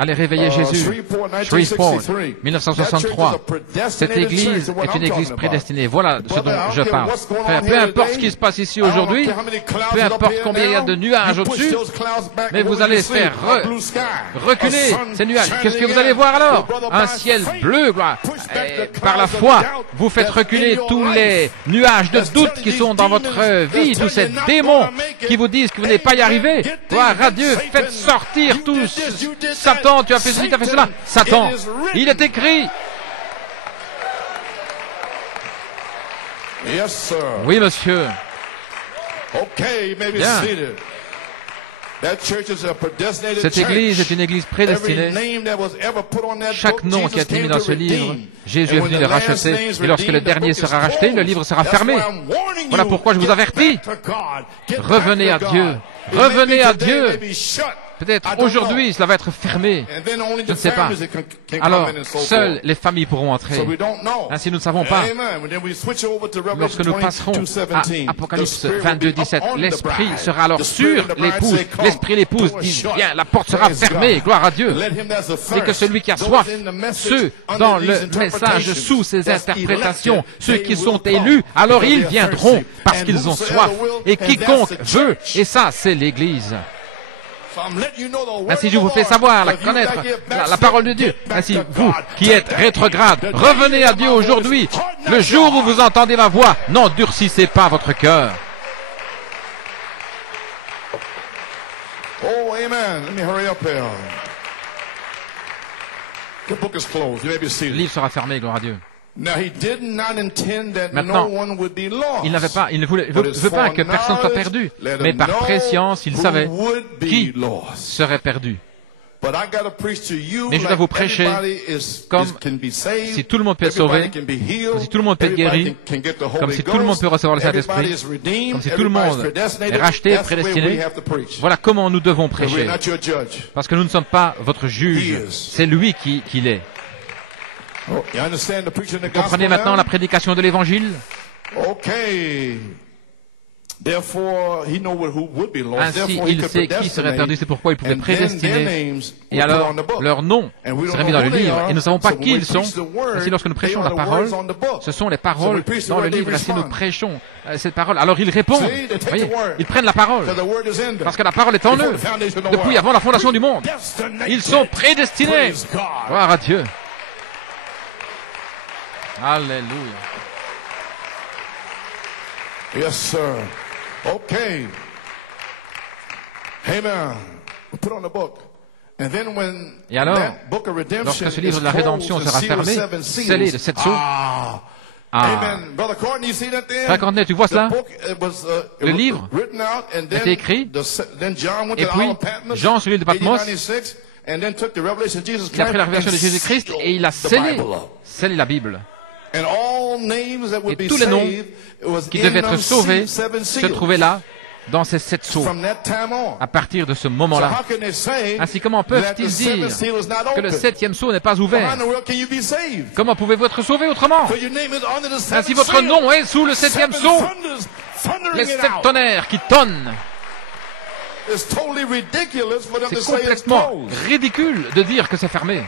Allez réveiller Jésus. Shreveport, 1963. Cette église est une église prédestinée. Voilà ce dont je parle. Frère, peu importe ce qui se passe ici aujourd'hui, peu importe combien il y a de nuages au-dessus, mais vous allez faire reculer ces nuages. Qu'est-ce que vous allez voir alors? Un ciel bleu, gloire. Par la foi, vous faites reculer tous les nuages de doute qui sont dans votre vie, tous ces démons qui vous disent que vous n'allez pas y arriver. Gloire à Dieu, faites sortir tous Satan. Tu as fait ceci, tu as fait cela. Satan, il est écrit. Oui, monsieur. Bien. Cette église est une église prédestinée. Chaque nom qui a été mis dans ce livre, Jésus est venu le racheter. Et lorsque le dernier sera racheté, le livre sera fermé. Voilà pourquoi je vous avertis. Revenez à Dieu. Revenez à Dieu. Peut-être aujourd'hui, cela va être fermé. Je ne sais pas. Alors, seules les familles pourront entrer. Ainsi, nous ne savons pas. Lorsque nous passerons à Apocalypse 22, 17, l'Esprit sera alors sur l'épouse. L'Esprit et l'épouse disent bien, la porte sera fermée, gloire à Dieu. Et que celui qui a soif, ceux dans le message sous ses interprétations, ceux qui sont élus, alors ils viendront parce qu'ils ont soif. Et quiconque veut, et ça, c'est l'Église. Ainsi, je vous fais savoir, connaître la parole de Dieu. Ainsi, vous qui êtes rétrograde, revenez à Dieu aujourd'hui. Le jour où vous entendez ma voix, n'endurcissez pas votre cœur. Oh, amen. Let me hurry up here. The book is closed. You may be seated. Le livre sera fermé, gloire à Dieu. Maintenant, il ne veut pas que personne soit perdu, mais par prescience, il savait qui serait perdu. Mais je dois vous prêcher comme si tout le monde peut être sauvé, comme si tout le monde peut être guéri, comme si tout le monde peut recevoir le Saint-Esprit, comme si tout le monde est racheté, prédestiné. Voilà comment nous devons prêcher. Parce que nous ne sommes pas votre juge, c'est lui qui l'est. Vous comprenez maintenant la prédication de l'Évangile? Ainsi, il sait qui serait perdu, c'est pourquoi il pouvait prédestiner. Et alors, leur nom serait mis dans le livre. Et nous ne savons pas qui ils sont. Ainsi, lorsque nous prêchons la parole, ce sont les paroles dans le livre. Ainsi, nous prêchons cette parole. Alors, ils répondent. Voyez, ils prennent la parole. Parce que la parole est en eux. Depuis avant la fondation du monde. Ils sont prédestinés. Gloire à Dieu. Alléluia. Yes, sir. Okay. Amen. Put on the book. And then when Et alors, that book of redemption lorsque ce livre de la rédemption sera fermé, scellé de 7 sceaux, Amen. Brother Courtney, you see that there? Frère Courtney, tu vois cela? Le livre a été écrit, et puis Jean sur l'île de Patmos, il a pris la révélation de Jésus-Christ et il a scellé la Bible. Et tous les noms qui devaient être sauvés se trouvaient là, dans ces 7 sceaux, à partir de ce moment-là. Ainsi, comment peuvent-ils dire que le 7e sceau n'est pas ouvert? Comment pouvez-vous être sauvé autrement? Ainsi, votre nom est sous le 7e sceau. Les 7 tonnerres qui tonnent. C'est complètement ridicule de dire que c'est fermé.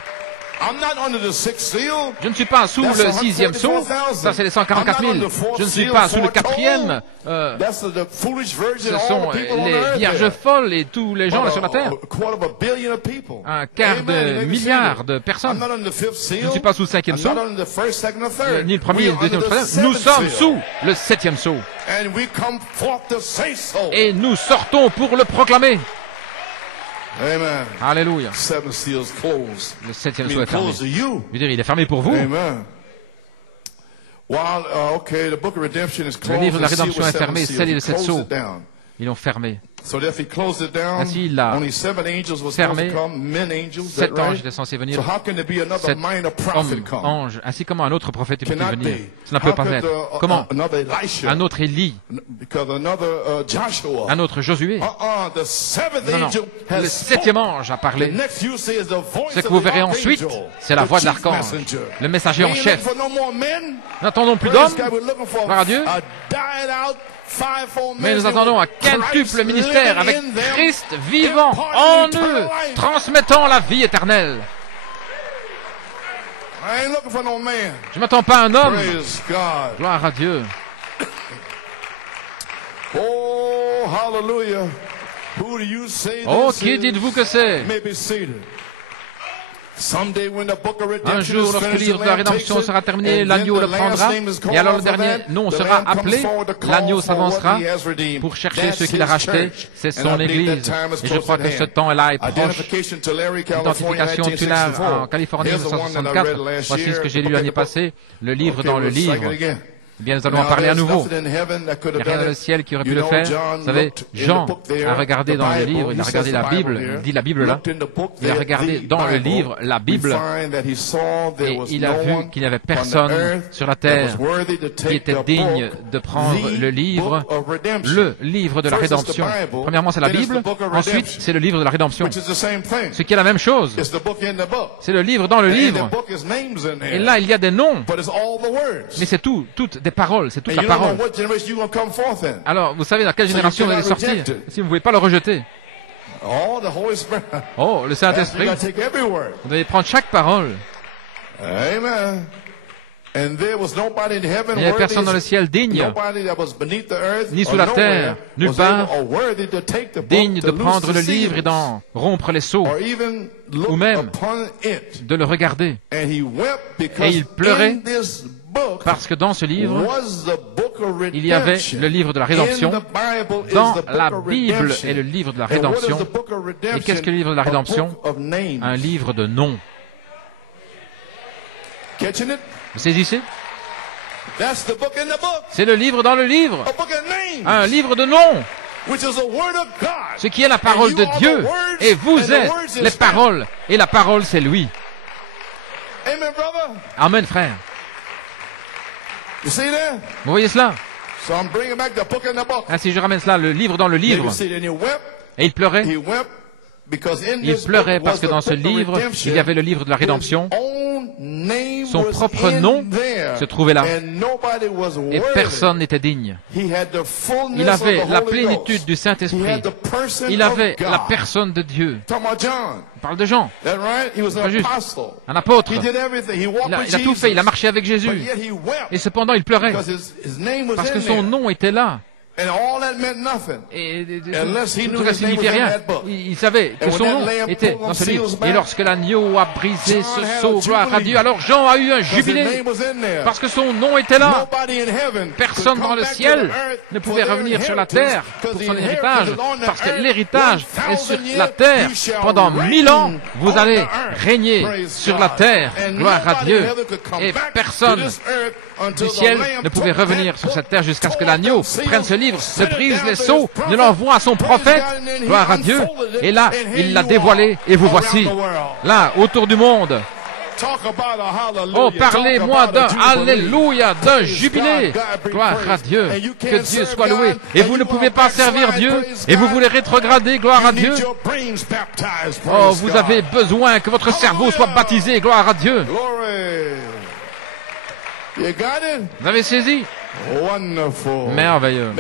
Je ne suis pas sous le 6e sceau, ça c'est les 144 000. Je ne suis pas sous le 4e, ce sont les vierges folles et tous les gens là sur la terre. Un quart de milliard de personnes. Je ne suis pas sous le 5e sceau, ni le premier, ni le deuxième, le troisième. Nous sommes sous le 7e sceau. Et nous sortons pour le proclamer. Amen. Alléluia. Le 7e sceau est fermé. Je veux dire, il est fermé pour vous. Amen. Le livre de la rédemption est fermé, scellé de 7 sceaux. Ils l'ont fermé. Ainsi, il l'a fermé. 7 anges étaient censés venir. 7 hommes, anges. Ainsi, comment un autre prophète peut venir? Cela ne peut pas être. Comment un autre Élie? Un autre Josué? Non, non. Le 7e ange a parlé. Ce que vous verrez ensuite, c'est la voix de l'archange, le messager en chef. N'attendons plus d'hommes. Gloire à Dieu. Mais nous attendons un quintuple ministère avec Christ vivant en eux, transmettant la vie éternelle. Je ne m'attends pas à un homme. Gloire à Dieu. Oh, qui dites-vous que c'est? Un jour, lorsque le livre de la rédemption sera terminé, l'agneau le prendra, et alors le dernier nom sera appelé, l'agneau s'avancera pour chercher ceux qu'il a rachetés, c'est son Église. Et je crois que ce temps est là et proche. Identification tunnel en Californie, 1964. Voici ce que j'ai lu l'année passée, le livre dans le livre. Eh bien, nous allons en parler à nouveau. Il n'y a rien dans le ciel qui aurait pu le faire. Vous savez, Jean a regardé dans le livre, il a regardé la Bible, il dit la Bible là. Il a regardé dans le livre la Bible et il a vu qu'il n'y avait personne sur la terre qui était digne de prendre le livre de la rédemption. Premièrement, c'est la Bible. Ensuite, c'est le livre de la rédemption. Ce qui est la même chose. C'est le livre dans le livre. Et là, il y a des noms. Mais c'est tout, toutes des paroles, c'est toute la parole. Alors, vous savez dans quelle génération vous allez sortir, si vous ne pouvez pas le rejeter. Oh, le Saint-Esprit. Vous devez prendre chaque parole. Amen. Il n'y avait personne dans le ciel digne, ni sous la terre, nulle part, digne de prendre le livre et d'en rompre les sceaux, ou même de le regarder. Et il pleurait parce que dans ce livre, il y avait le livre de la rédemption. Dans la Bible est le livre de la rédemption. Et qu'est-ce que le livre de la rédemption? Un livre de noms. Vous saisissez? C'est le livre dans le livre. Un livre de noms. ce qui est la parole de Dieu, et vous êtes les paroles, et la parole c'est lui. Amen, frère. Vous voyez cela? Ainsi, je ramène cela, le livre dans le livre. Et il pleurait. Il pleurait parce que dans ce livre, il y avait le livre de la rédemption. Son propre nom se trouvait là. Et personne n'était digne. Il avait la plénitude du Saint-Esprit. Il avait la personne de Dieu. On parle de Jean. Pas juste. Un apôtre. Il a tout fait. Il a marché avec Jésus. Et cependant, il pleurait. Parce que son nom était là. Et tout ça signifiait rien. Il savait que son nom était dans ce livre. Et lorsque l'agneau a brisé ce sceau, gloire à Dieu, alors Jean a eu un jubilé parce que son nom était là. Personne dans le ciel ne pouvait revenir sur la terre pour son héritage, parce que l'héritage est sur la terre. Pendant 1000 ans, vous allez régner sur la terre, gloire à Dieu. Et personne du ciel ne pouvait revenir sur cette terre jusqu'à ce que l'agneau prenne ce livre, se brise les sceaux, ne l'envoie à son prophète, gloire à Dieu, et là, il l'a dévoilé, et vous voici, là, autour du monde. Oh, parlez-moi d'un Alléluia, d'un jubilé, gloire à Dieu, que Dieu soit loué. Et vous ne pouvez pas servir Dieu, et vous voulez rétrograder, gloire à Dieu. Oh, vous avez besoin que votre cerveau soit baptisé, gloire à Dieu. Vous avez saisi? Merveilleux.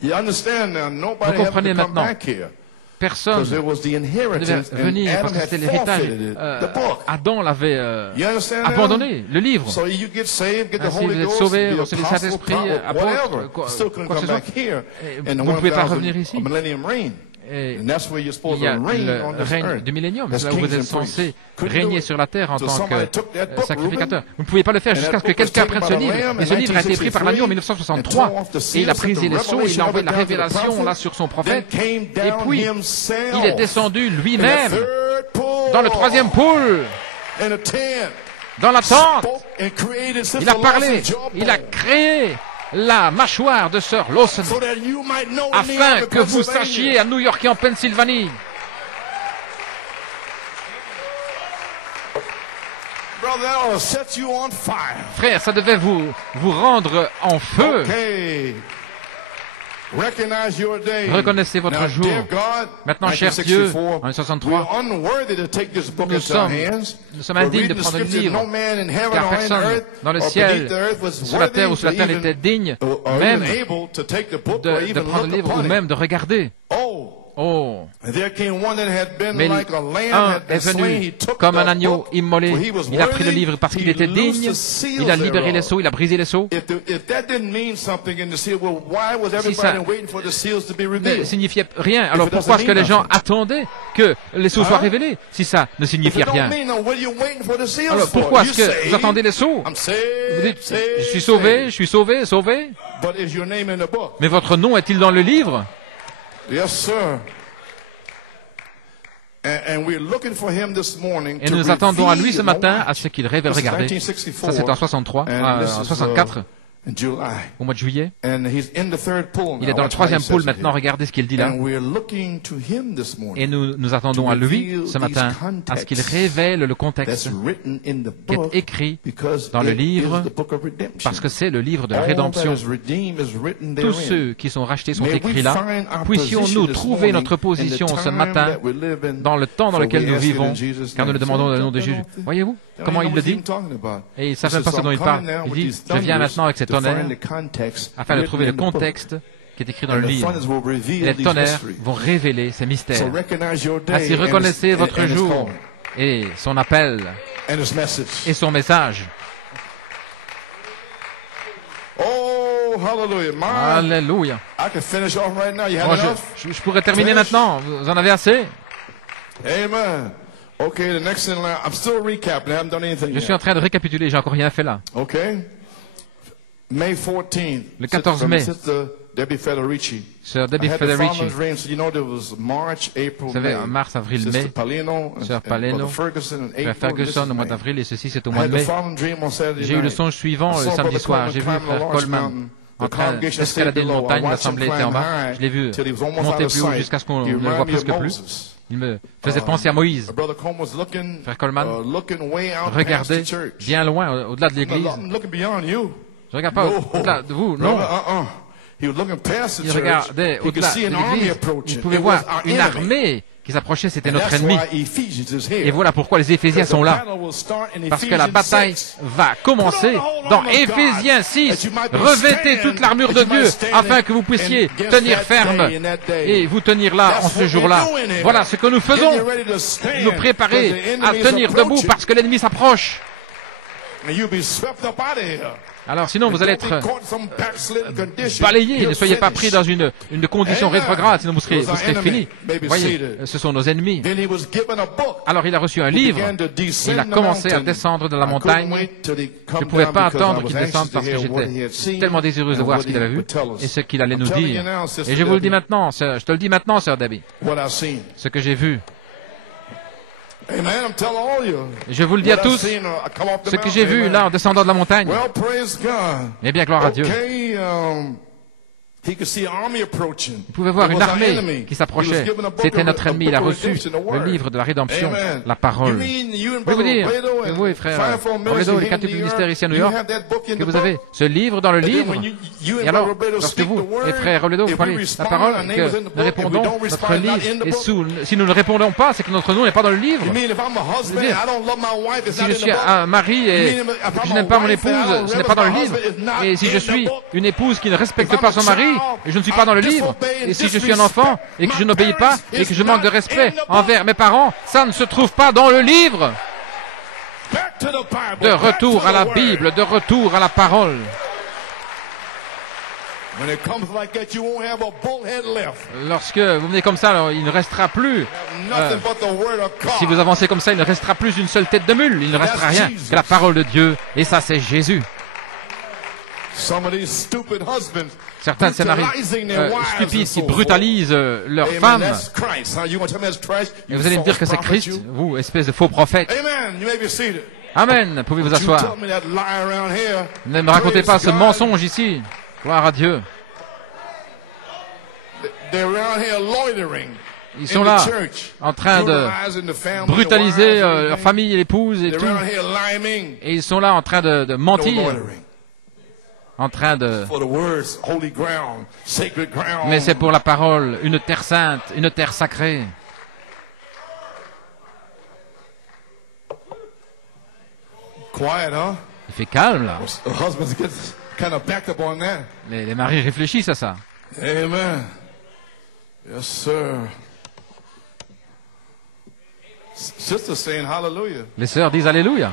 Vous comprenez maintenant. Personne ne devait venir parce que c'était l'héritage. Adam l'avait abandonné, le livre. Ainsi vous êtes sauvés, vous recevez le Saint-Esprit, apôtre, quoi que ce soit. Vous ne pouvez pas revenir ici. Et il y a le règne du millénium, c'est là où vous êtes censé régner sur la terre en tant que sacrificateur. Vous ne pouvez pas le faire jusqu'à ce que quelqu'un prenne ce livre. Et ce livre a été pris par l'agneau en 1963. Et il a brisé les sceaux, il a envoyé la révélation là sur son prophète. Et puis, il est descendu lui-même dans le troisième pôle, dans la tente. Il a parlé, il a créé la mâchoire de Sir Lawson, afin que vous sachiez à New York et en Pennsylvanie. Frère, ça devait vous rendre en feu. Reconnaissez votre jour. Maintenant, cher Dieu, en 1963, nous sommes indignes de prendre le livre, car personne dans le ciel, sur la terre ou sur la terre n'était digne même de prendre le livre ou même de regarder. Oh! Mais un est venu comme un agneau immolé. Il a pris le livre parce qu'il était digne. Il a libéré les sceaux, il a brisé les sceaux. Si ça ne signifiait rien, alors pourquoi est-ce que les gens attendaient que les sceaux soient révélés si ça ne signifiait rien? Alors pourquoi est-ce que vous attendez les sceaux? Vous dites, je suis sauvé, sauvé. Mais votre nom est-il dans le livre? Yes, sir. Et nous attendons à lui ce matin à ce qu'il révèle. Regardez, ça c'est en 64, au mois de juillet. Il est dans le troisième pôle maintenant, regardez ce qu'il dit là. Et nous attendons à lui ce matin à ce qu'il révèle le contexte qui est écrit dans le livre, parce que c'est le livre de la rédemption. Tous ceux qui sont rachetés sont écrits là. Puissions-nous trouver notre position ce matin dans le temps dans lequel nous vivons, car nous le demandons dans le nom de Jésus. Voyez-vous comment il le dit? Et il ne savent même pas ce dont il parle. Il dit, je viens maintenant avec cet honneur afin de trouver le contexte qui est écrit dans le livre. Et les tonnerres vont révéler ces mystères. Ainsi, reconnaissez votre jour et son appel et son message. Alléluia. Je pourrais terminer maintenant. Vous en avez assez? Amen. Okay, the next thing, I'm still recapping. I haven't done anything yet. Je suis en train de récapituler, j'ai encore rien fait là. Okay. May 14th. Le 14 mai. Debbie Federici. Sœur Debbie Federici. Vous savez, en mars, avril, mai. Sœur Paleno, Frère Ferguson au mois d'avril et ceci c'est au mois de mai. J'ai eu le songe suivant le samedi soir. J'ai vu Frère Coleman en train d'escalader une montagne, l'assemblée était en bas. Je l'ai vu monter plus haut jusqu'à ce qu'on ne le voit presque plus. Il me faisait penser à Moïse. Frère Coleman regardait bien loin, au-delà de l'église. Je ne regarde pas au-delà de vous, non. Il regardait au-delà de l'église. Il pouvait voir une armée qui s'approchait, c'était notre ennemi. Et voilà pourquoi les Éphésiens sont là. Parce que la bataille va commencer dans Éphésiens 6. Revêtez toute l'armure de Dieu afin que vous puissiez tenir ferme et vous tenir là en ce jour-là. Voilà ce que nous faisons. Nous préparer à tenir debout parce que l'ennemi s'approche. Alors sinon vous allez être balayés, ne soyez pas pris dans une condition rétrograde, sinon vous serez finis. Vous voyez, ce sont nos ennemis. Alors il a reçu un livre, il a commencé à descendre de la montagne. Je ne pouvais pas attendre qu'il descende parce que j'étais tellement désireuse de voir ce qu'il avait vu et ce qu'il allait nous dire. Et je vous le dis maintenant, je te le dis maintenant, sœur Debbie, ce que j'ai vu. Je vous le dis à tous, ce que j'ai vu là en descendant de la montagne. Eh bien, gloire à Dieu. Il pouvait voir une armée qui s'approchait. C'était notre ennemi. Il a reçu le livre de la rédemption, la parole. Je vais vous dire, vous et frère Robledo, les catholiques ministères ici à New York, que vous avez ce livre dans le livre. Et alors, lorsque vous et frère Robledo, vous parlez la parole, que nous répondons, notre livre est sous. Si nous ne répondons pas, c'est que notre nom n'est pas dans le livre. Si je suis un mari et que je n'aime pas mon épouse, ce n'est pas dans le livre. Et si je suis une épouse qui ne respecte pas son mari, et je ne suis pas dans le livre, et si je suis un enfant, et que je n'obéis pas, et que je manque de respect envers mes parents, ça ne se trouve pas dans le livre. De retour à la Bible, de retour à la parole. Lorsque vous venez comme ça, alors, il ne restera plus, si vous avancez comme ça, il ne restera plus une seule tête de mule, il ne restera rien que la parole de Dieu, et ça c'est Jésus. Certains de ces maris stupides qui brutalisent leurs femmes. Et vous allez me dire que c'est Christ, vous, espèce de faux prophète. Amen. Pouvez vous asseoir. Ne me racontez pas ce mensonge ici. Gloire à Dieu. Ils sont là, en train de brutaliser leur famille et l'épouse et tout. Et ils sont là en train de mentir. En train de... Mais c'est pour la parole, une terre sainte, une terre sacrée. Il fait calme, là. Les maris réfléchissent à ça. Amen. Yes, sir. Sister saying hallelujah. Les sœurs disent Alléluia.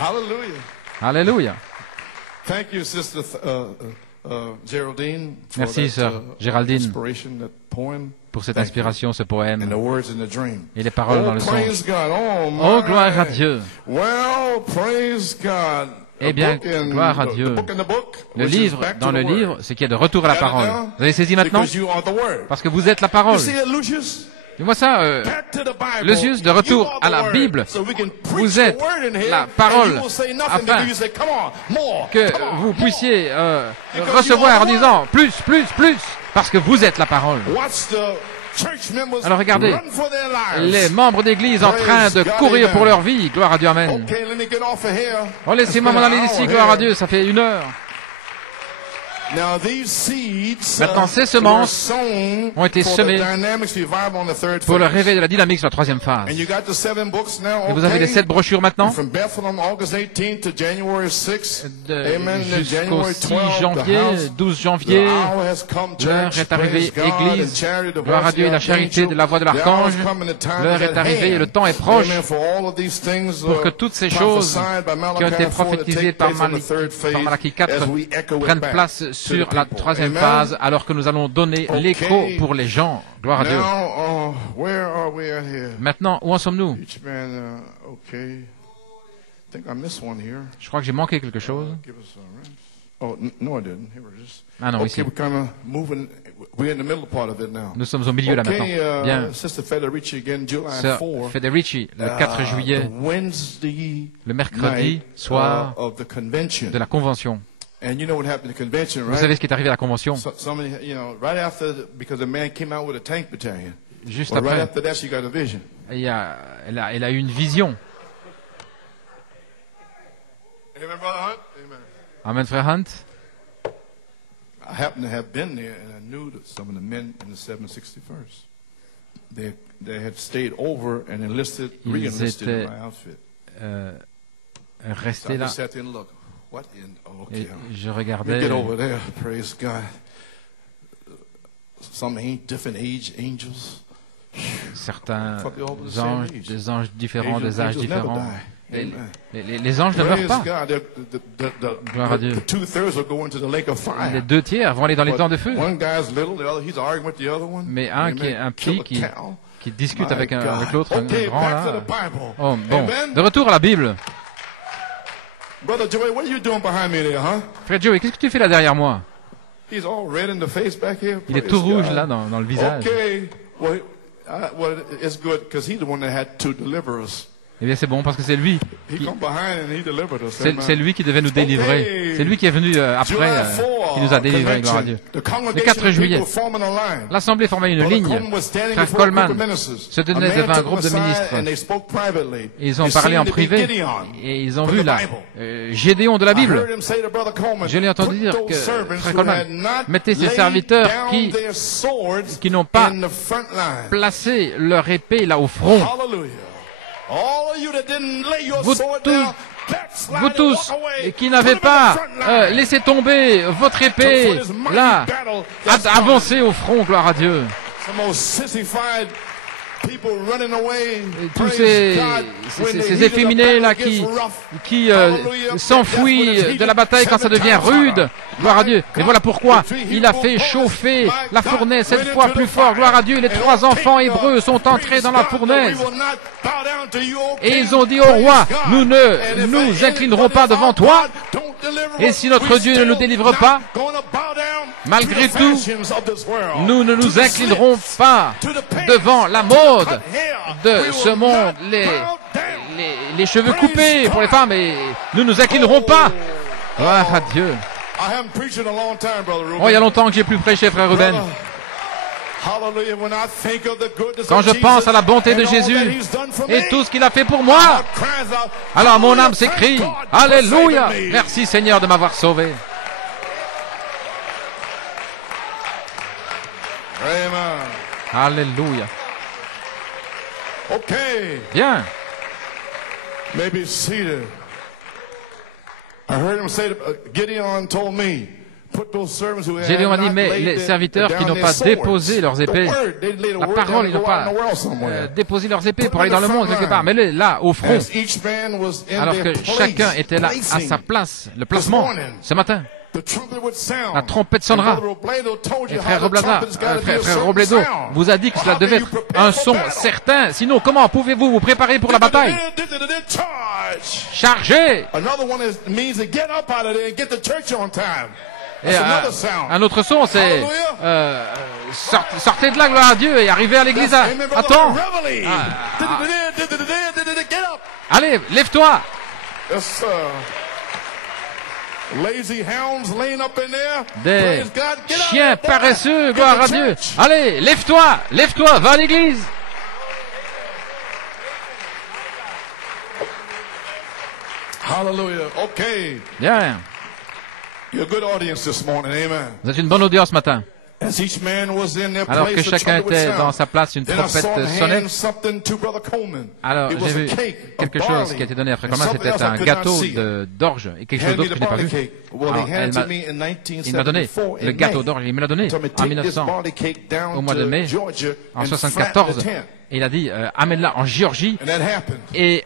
Hallelujah. Alléluia. Thank you, Sister Geraldine. Merci, sœur Géraldine, pour cette inspiration, ce poème et les paroles dans le songe. Oh, gloire à Dieu. Eh bien, gloire à Dieu. Le livre dans le livre, c'est qu'il y a de retour à la parole. Vous avez saisi maintenant? Parce que vous êtes la parole. Dis-moi ça, Lucius, de retour à la Bible. Vous êtes la parole afin que vous puissiez recevoir en disant plus, plus, plus, parce que vous êtes la parole. Alors regardez, les membres d'église en train de courir pour leur vie, gloire à Dieu, amen. Oh, laissez-moi m'en aller d'ici, gloire à Dieu, ça fait 1 heure. Maintenant, ces semences ont été semées pour le réveil de la dynamique sur la 3e phase. Et vous avez les 7 brochures maintenant, jusqu'au 6 janvier, 12 janvier. L'heure est arrivée, Église, gloire à Dieu et la charité de la voix de l'archange. L'heure est arrivée et le temps est proche pour que toutes ces choses qui ont été prophétisées par Malachie 4 prennent place sur la 3e phase, alors que nous allons donner l'écho pour les gens. Gloire à Dieu. Maintenant, où en sommes-nous? Je crois que j'ai manqué quelque chose. Ah non, ici. Nous sommes au milieu là maintenant. Bien. Sœur Federici, le 4 juillet, le mercredi soir de la convention. Vous savez ce qui est arrivé à la convention? Juste après, elle a eu une vision. Amen, frère Hunt. I happened to have been there, and I knew that some of the men in the 761st, they had stayed over and enlisted, re-enlisted in my outfit. Restés là. Et je regardais. Get over there, praise God. Some different age angels. Certains anges, des anges différents, des âges différents. Les anges ne meurent pas. Gloire à Dieu. Les 2/3 vont aller dans les temps de feu. Mais un qui est un petit qui discute avec l'autre, un grand là. Oh, bon, de retour à la Bible. Frère Joey, qu'est-ce que tu fais là derrière moi? Il est tout rouge là dans le visage. Eh bien, c'est bon parce que c'est lui qui devait nous délivrer. C'est lui qui est venu après, qui nous a délivrés, gloire à Dieu. Le 4 juillet, l'Assemblée formait une ligne. Frère Coleman se tenait devant un groupe de ministres. Ils ont parlé en privé et ils ont vu là Gédéon de la Bible. Je l'ai entendu dire que Frère Coleman mettait ses serviteurs qui n'ont pas placé leur épée là au front. Vous tous qui n'avez pas laissé tomber votre épée, là, avancez au front, gloire à Dieu. Tous ces efféminés là qui s'enfuient de la bataille quand ça devient rude, gloire à Dieu. Et voilà pourquoi il a fait chauffer la fournaise 7 fois plus fort, gloire à Dieu. Les 3 enfants hébreux sont entrés dans la fournaise et ils ont dit au roi, nous ne nous inclinerons pas devant toi, et si notre Dieu ne nous délivre pas, malgré tout, nous ne nous inclinerons pas devant la mode de ce monde, les cheveux coupés pour les femmes, et nous ne nous inclinerons pas. Gloire à Dieu. Oh, il y a longtemps que j'ai plus prêché, frère Ruben. Quand je pense à la bonté de Jésus et tout ce qu'il a fait pour moi, alors mon âme s'écrie, Alléluia, merci Seigneur de m'avoir sauvé. Alléluia. Bien. Gédéon a dit, mais les serviteurs qui n'ont pas déposé leurs épées, la parole, ils n'ont pas déposé leurs épées pour aller dans le monde quelque part, mais là, au front, alors que chacun était là à sa place, le placement, ce matin. La trompette sonnera. Et frère Robledo vous a dit que cela devait être un son certain. Sinon, comment pouvez-vous vous préparer pour la bataille? Chargez! Et un autre son, c'est sortez de là, gloire à Dieu, et arrivez à l'église à temps. Allez, lève-toi. Des chiens paresseux, gloire à Dieu. Allez, lève-toi, va à l'église. Hallelujah. Okay. Bien. Vous êtes une bonne audience ce matin. Alors que chacun était dans sa place, une trompette sonnait. Alors j'ai vu quelque chose qui a été donné à Frère Coleman, c'était un gâteau d'orge et quelque chose d'autre que je n'ai pas vu. Alors, il m'a donné le gâteau d'orge, il me l'a donné en 1900, au mois de mai, en 74. Et il a dit, amène-la en Géorgie et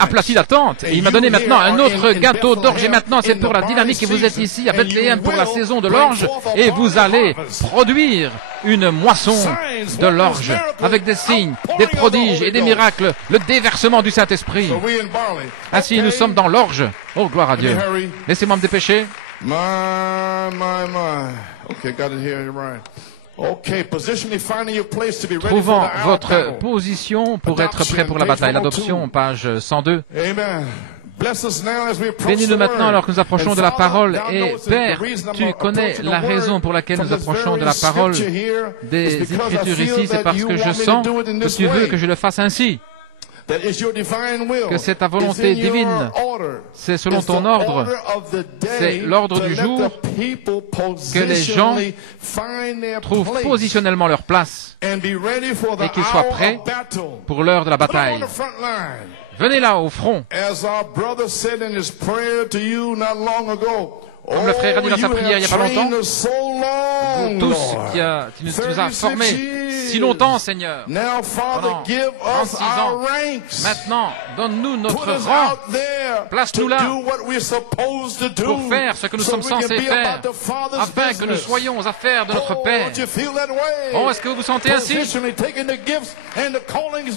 aplatis la tente. Et il m'a donné maintenant un autre gâteau d'orge. Et maintenant, c'est pour la dynamique. Et vous êtes ici à Bethléem pour la saison de l'orge. Et vous allez produire une moisson de l'orge avec des signes, des prodiges et des miracles. Le déversement du Saint-Esprit. Ainsi, nous sommes dans l'orge. Oh, gloire à Dieu. Laissez-moi me dépêcher. Trouvant votre position pour être prêt pour la bataille. L'adoption, page 102. Bénis-nous maintenant alors que nous approchons de la parole. Et Père, tu connais la raison pour laquelle nous approchons de la parole des Écritures ici, c'est parce que je sens que tu veux que je le fasse ainsi. Que c'est ta volonté divine, c'est selon ton ordre, c'est l'ordre du jour que les gens trouvent positionnellement leur place et qu'ils soient prêts pour l'heure de la bataille. Venez là au front. Comme le frère a dit dans sa prière il n'y a pas longtemps, vous tous qui nous a formés si longtemps, Seigneur, pendant 36 ans, maintenant, donne-nous notre rang, place-nous là pour faire ce que nous sommes censés faire, afin que nous soyons aux affaires de notre Père. Oh, est-ce que vous vous sentez ainsi?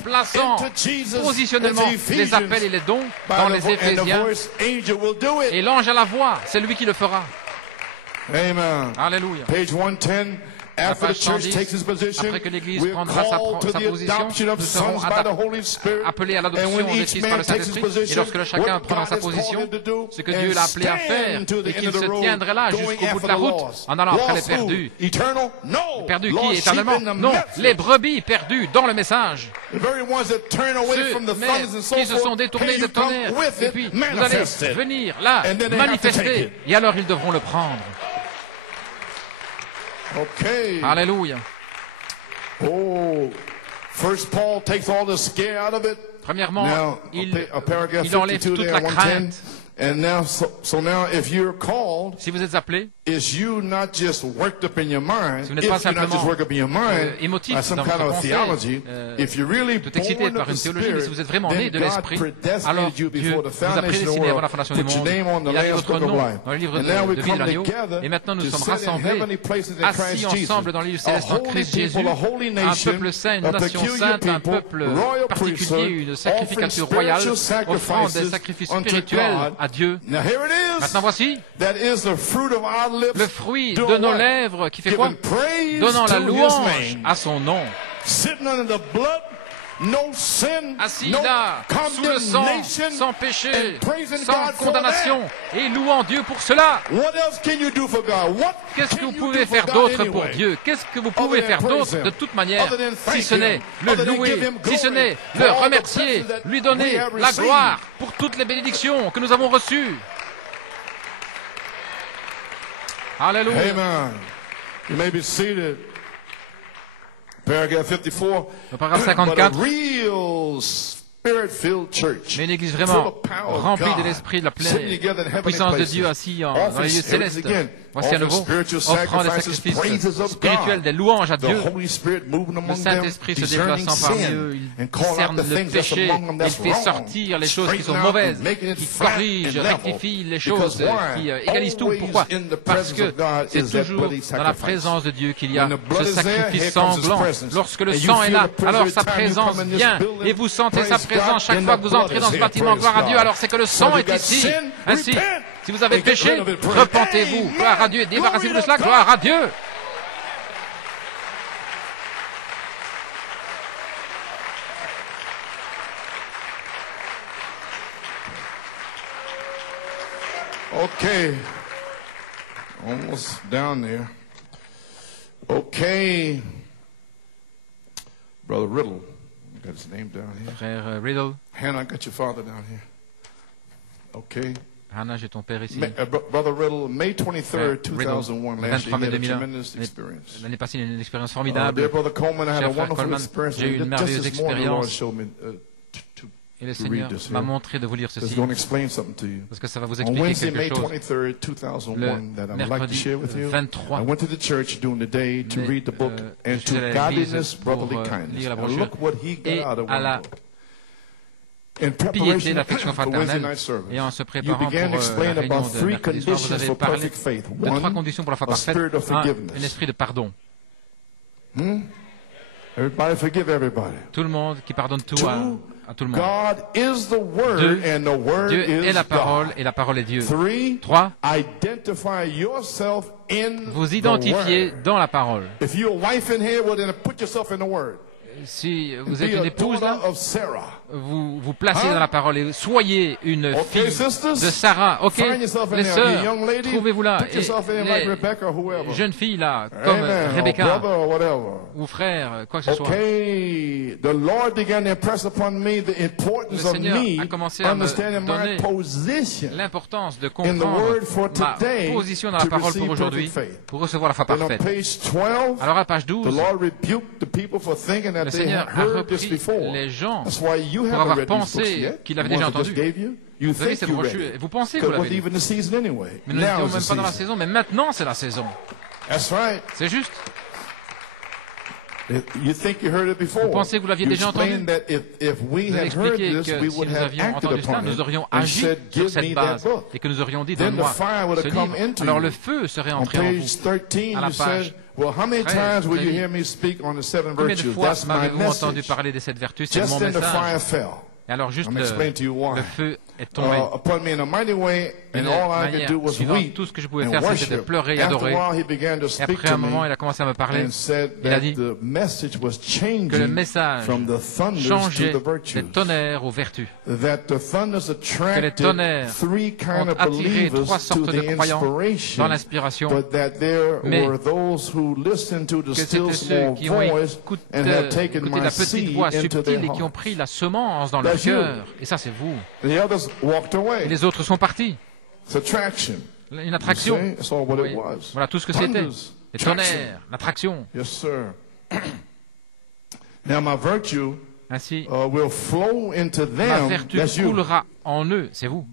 Plaçant positionnellement les appels et les dons dans les Éphésiens, et l'ange à la voix, c'est lui qui le fera. Amen. Alléluia. Page 110. After the church takes its position, après que l'Église we're prendra called to sa the position, adoption of nous serons sons by the Holy Spirit. appelés à l'adoption And when des each fils par man le takes his Saint-Esprit. Et position, lorsque chacun prendra sa position, ce que Dieu l'a appelé à faire, et qu'il se tiendrait là jusqu'au bout de la route, en allant après les perdus. Les perdus qui, éternellement? Non, les brebis perdues dans le message. Ceux qui se sont détournés des tonnerres. Et puis, vous allez venir là, manifester, et alors ils devront le prendre. Okay. Alléluia. Oh, first Paul takes all the scare out of it. Premièrement, Now, il enlève toute la crainte. And now, so now, if you're called, si vous êtes appelé, is you not just worked up in your mind? Si vous n'êtes pas simplement émotif by some dans kind votre of pensée, theology, if you're really tout excité par une théologie, mais si vous êtes vraiment né de l'esprit, alors Dieu vous a prédestiné avant la fondation du monde. Il a mis votre nom dans le livre de vie de l'agneau. Et maintenant, nous sommes rassemblés, assis ensemble dans les lieux célestes en Christ Jésus, un peuple saint, une nation sainte, un peuple particulier, une sacrificature royale, offrant des sacrifices spirituels à Dieu. Maintenant, voici le fruit de nos lèvres qui fait quoi? Donnant la louange à son nom. Assis là, sous le sang, sans péché, sans condamnation, et louant Dieu pour cela. Qu'est-ce que vous pouvez faire d'autre pour Dieu? Qu'est-ce que vous pouvez faire d'autre de toute manière, si ce n'est le louer, si ce n'est le remercier, lui donner la gloire pour toutes les bénédictions que nous avons reçues? Alléluia. Amen. You may be seated. Paragraph 54. Le paragraphe 54. Mais une église vraiment remplie de l'esprit, de la pleine puissance de Dieu assis dans les lieux célestes. Voici à nouveau, offrant des sacrifices spirituels, des louanges à Dieu. Le Saint-Esprit se déplaçant parmi eux, il discerne le péché, il fait sortir les choses qui sont mauvaises, qui corrigent, rectifient les choses, qui égalisent tout. Pourquoi? Parce que c'est toujours dans la présence de Dieu qu'il y a ce sacrifice sanglant. Lorsque le sang est là, alors sa présence vient, et vous sentez sa présence chaque fois que vous entrez dans ce bâtiment. Gloire à Dieu, alors c'est que le sang est ici. Ainsi, si vous avez péché, repentez-vous. Gloire à Dieu, débarrassez-vous de cela. Gloire à Dieu. Okay. Almost down there. Okay. Brother Riddle. Got his name down here. Frère Riddle. Hannah, I got your father down here. Okay. Hannah, j'ai ton père ici. Brother Riddle, May 23rd, 2001, last year, he had a tremendous experience. L'année passée, il a eu une expérience formidable. Dear Brother Coleman, I had a Cher frère wonderful Coleman, experience. j'ai eu une merveilleuse Just this morning, the Lord expérience. showed me Et le Seigneur m'a montré de vous lire It's ceci, going to explain something to you. parce que ça va vous On expliquer Wednesday, May quelque chose. 23rd, 2001, that I'd like to Mercredi share with you. 23, I went to the church during the day to read the book je and suis allé to à l'église godliness, pour brotherly kindness. lire la Now brochure look what he got et out of à one la book. In piété, preparation l'affection for Wednesday fraternelle, night service, et en se you préparant pour began to la explain réunion about de three mercredi soir, vous conditions avez for parlé perfect faith. de 3 One, conditions pour la foi a parfaite. spirit of 1, forgiveness. un esprit de pardon. Everybody forgive everybody. Tout le monde qui pardonne tout à tout le monde. God is the Word, 2, and the Word Dieu est is la parole God. et la parole est Dieu. 3, 3, identify yourself in vous the identifiez Word. dans la parole. If you're a wife in here, well then put yourself in the Word. Si vous êtes une épouse, là, vous vous placez dans la parole et soyez une fille de Sarah. Ok, les sœurs, trouvez-vous là. Et les jeunes filles là, comme Rebecca ou frère, quoi que ce soit. Le Seigneur a commencé à me donner l'importance de comprendre ma position dans la parole pour aujourd'hui, pour recevoir la foi parfaite. Alors à page 12, le Seigneur a repris les gens pour avoir pensé qu'il avait déjà entendu. Vous avez cette brochure, et vous pensez que vous l'avez lu. Mais nous n'étions même pas dans la saison, mais maintenant c'est la saison. C'est juste. Vous pensez que vous l'aviez déjà entendu? Vous avez expliqué que si nous avions entendu cela, nous aurions agi sur cette base et que nous aurions dit, donne-moi ce livre. Alors le feu serait entré en vous. À la page 13, combien de fois m'avez-vous entendu parler de cette vertu? C'est mon message. Et alors juste le feu est tombé. Et tout ce que je pouvais faire, c'était de pleurer et adorer. Et après un moment, il a commencé à me parler. Il a dit que le message changeait des tonnerres aux vertus. Que les tonnerres ont attiré trois sortes de croyants dans l'inspiration, mais que c'était ceux qui ont écouté la petite voix subtile et qui ont pris la semence dans leur cœur. Et ça, c'est vous. Et les autres sont partis. Une attraction. Oui. Voilà tout ce que c'était. Les tonnerres, l'attraction. Ainsi, ma vertu coulera en eux, c'est vous.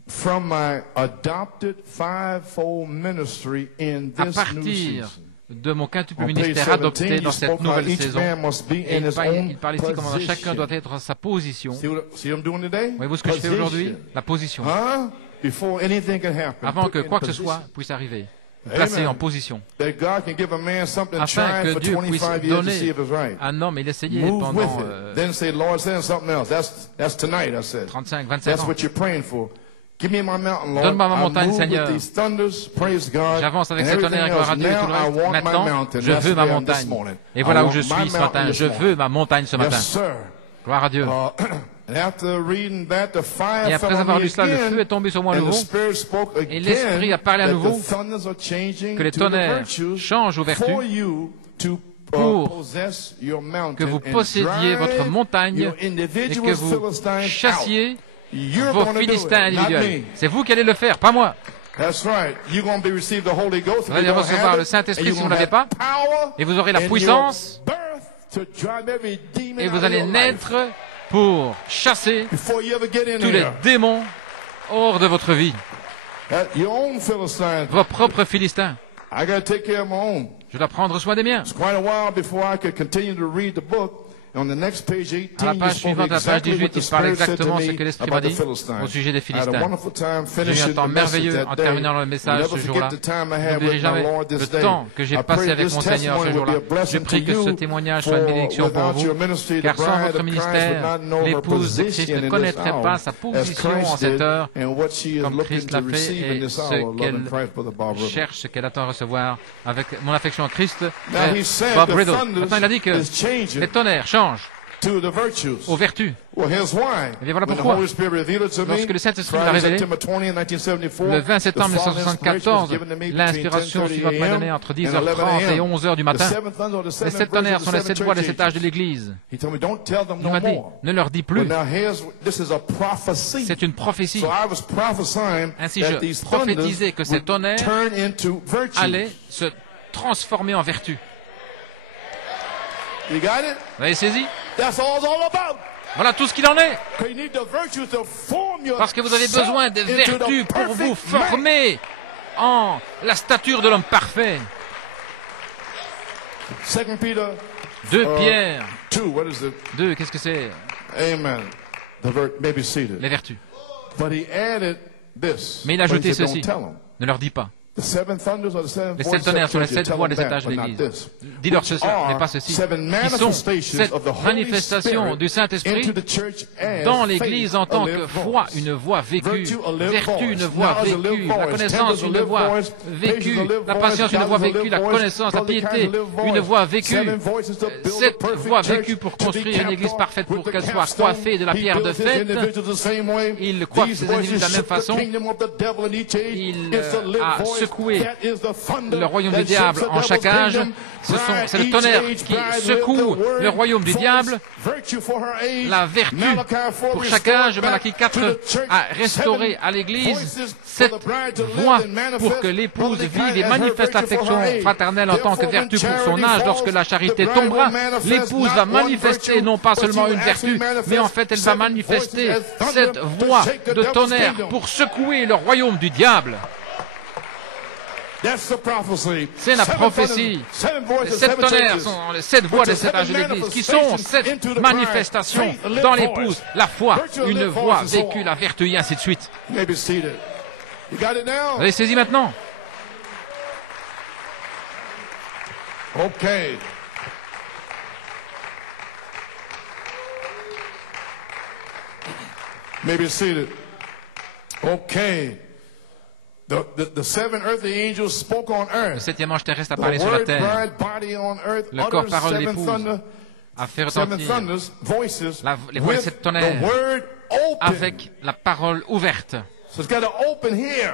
À partir de mon quintuple ministère adopté dans cette nouvelle saison. Et il parle ici comment chacun doit être à sa position. Voyez-vous ce que je fais aujourd'hui? La position. Avant que quoi que ce soit puisse arriver. Placé en position. Afin que Dieu puisse donner à un homme, il essayait pendant 35, 27 ans. Donne-moi ma montagne, Seigneur. J'avance avec ces tonnerres, gloire à Dieu et tout le reste. Maintenant, je veux ma montagne. Et voilà où je suis ce matin. Je veux ma montagne ce matin. Gloire à Dieu. Et après avoir lu cela, le feu est tombé sur moi à nouveau. Et l'Esprit a parlé à nouveau que les tonnerres changent aux vertus pour que vous possédiez votre montagne et que vous chassiez vos Philistins individuels. C'est vous qui allez le faire, pas moi. Vous allez recevoir le Saint-Esprit si vous ne l'avez pas, et vous aurez la puissance, et vous allez naître pour chasser tous les démons hors de votre vie. Vos propres Philistins. Je dois prendre soin des miens. À la page suivante, à la page 18, il parle exactement ce que l'Esprit m'a dit au sujet des Philistins. J'ai eu un temps merveilleux en terminant le message ce jour-là. N'oublierez jamais le temps que j'ai passé avec mon Seigneur ce jour-là. Je prie que ce témoignage soit une bénédiction pour vous, car sans votre ministère, l'épouse de Christ ne connaîtrait pas sa position en cette heure, comme Christ l'a fait, et ce qu'elle cherche, ce qu'elle attend à recevoir avec mon affection en Christ. Bob Riddle. Maintenant, il a dit que les tonnerres changent aux vertus. Et bien voilà pourquoi, lorsque le Saint-Esprit me l'a révélé, le 20 septembre 1974, l'inspiration suivante m'a donné entre 10h30 et 11h du matin. Les 7 tonnerres sont les 7 voix des 7 âges de l'Église. Il m'a dit, ne leur dis plus. C'est une prophétie. Ainsi, je prophétisais que ces tonnerres allaient se transformer en vertu. Vous avez saisi? Voilà tout ce qu'il en est. Parce que vous avez besoin de vertus pour vous former en la stature de l'homme parfait. 2 Pierre 2, qu'est-ce que c'est? Les vertus. Mais il a ajouté ceci. Ne leur dis pas. Les 7 tonnerres sont les 7 voix des 7 âges de l'Église. Dis-leur ceci, n'est pas ceci, qui sont cette manifestation du Saint-Esprit dans l'Église en tant que foi, une voix vécue, vertu, une voix vécue, la connaissance, une voix vécue, la patience, une voix vécue, la connaissance, la piété, une voix vécue. Cette voix vécue pour construire une Église parfaite, pour qu'elle soit coiffée de la pierre de fête. Il coiffe ses individus de la même façon. Il a secoué le royaume du diable en chaque âge. C'est le tonnerre qui secoue le royaume du diable. La vertu pour chaque âge, Malachie 4 a restauré à l'Église cette voie pour que l'épouse vive et manifeste l'affection fraternelle en tant que vertu pour son âge. Lorsque la charité tombera, l'épouse va manifester non pas seulement une vertu, mais en fait elle va manifester cette voix de tonnerre pour secouer le royaume du diable. C'est la prophétie. Les 7 tonnerres sont les 7 voix des 7 âges de l'Église, qui sont cette manifestation dans l'épouse, la foi, une voix vécue, la vertu, et ainsi de suite. Vous avez saisi maintenant? OK. Maybe seated. OK. The 7 earthly angels spoke on earth. Le 7e ange terrestre a parlé sur la terre. Le corps parole d'épouse a fait retentir les voix de 7 tonnerres avec la parole ouverte.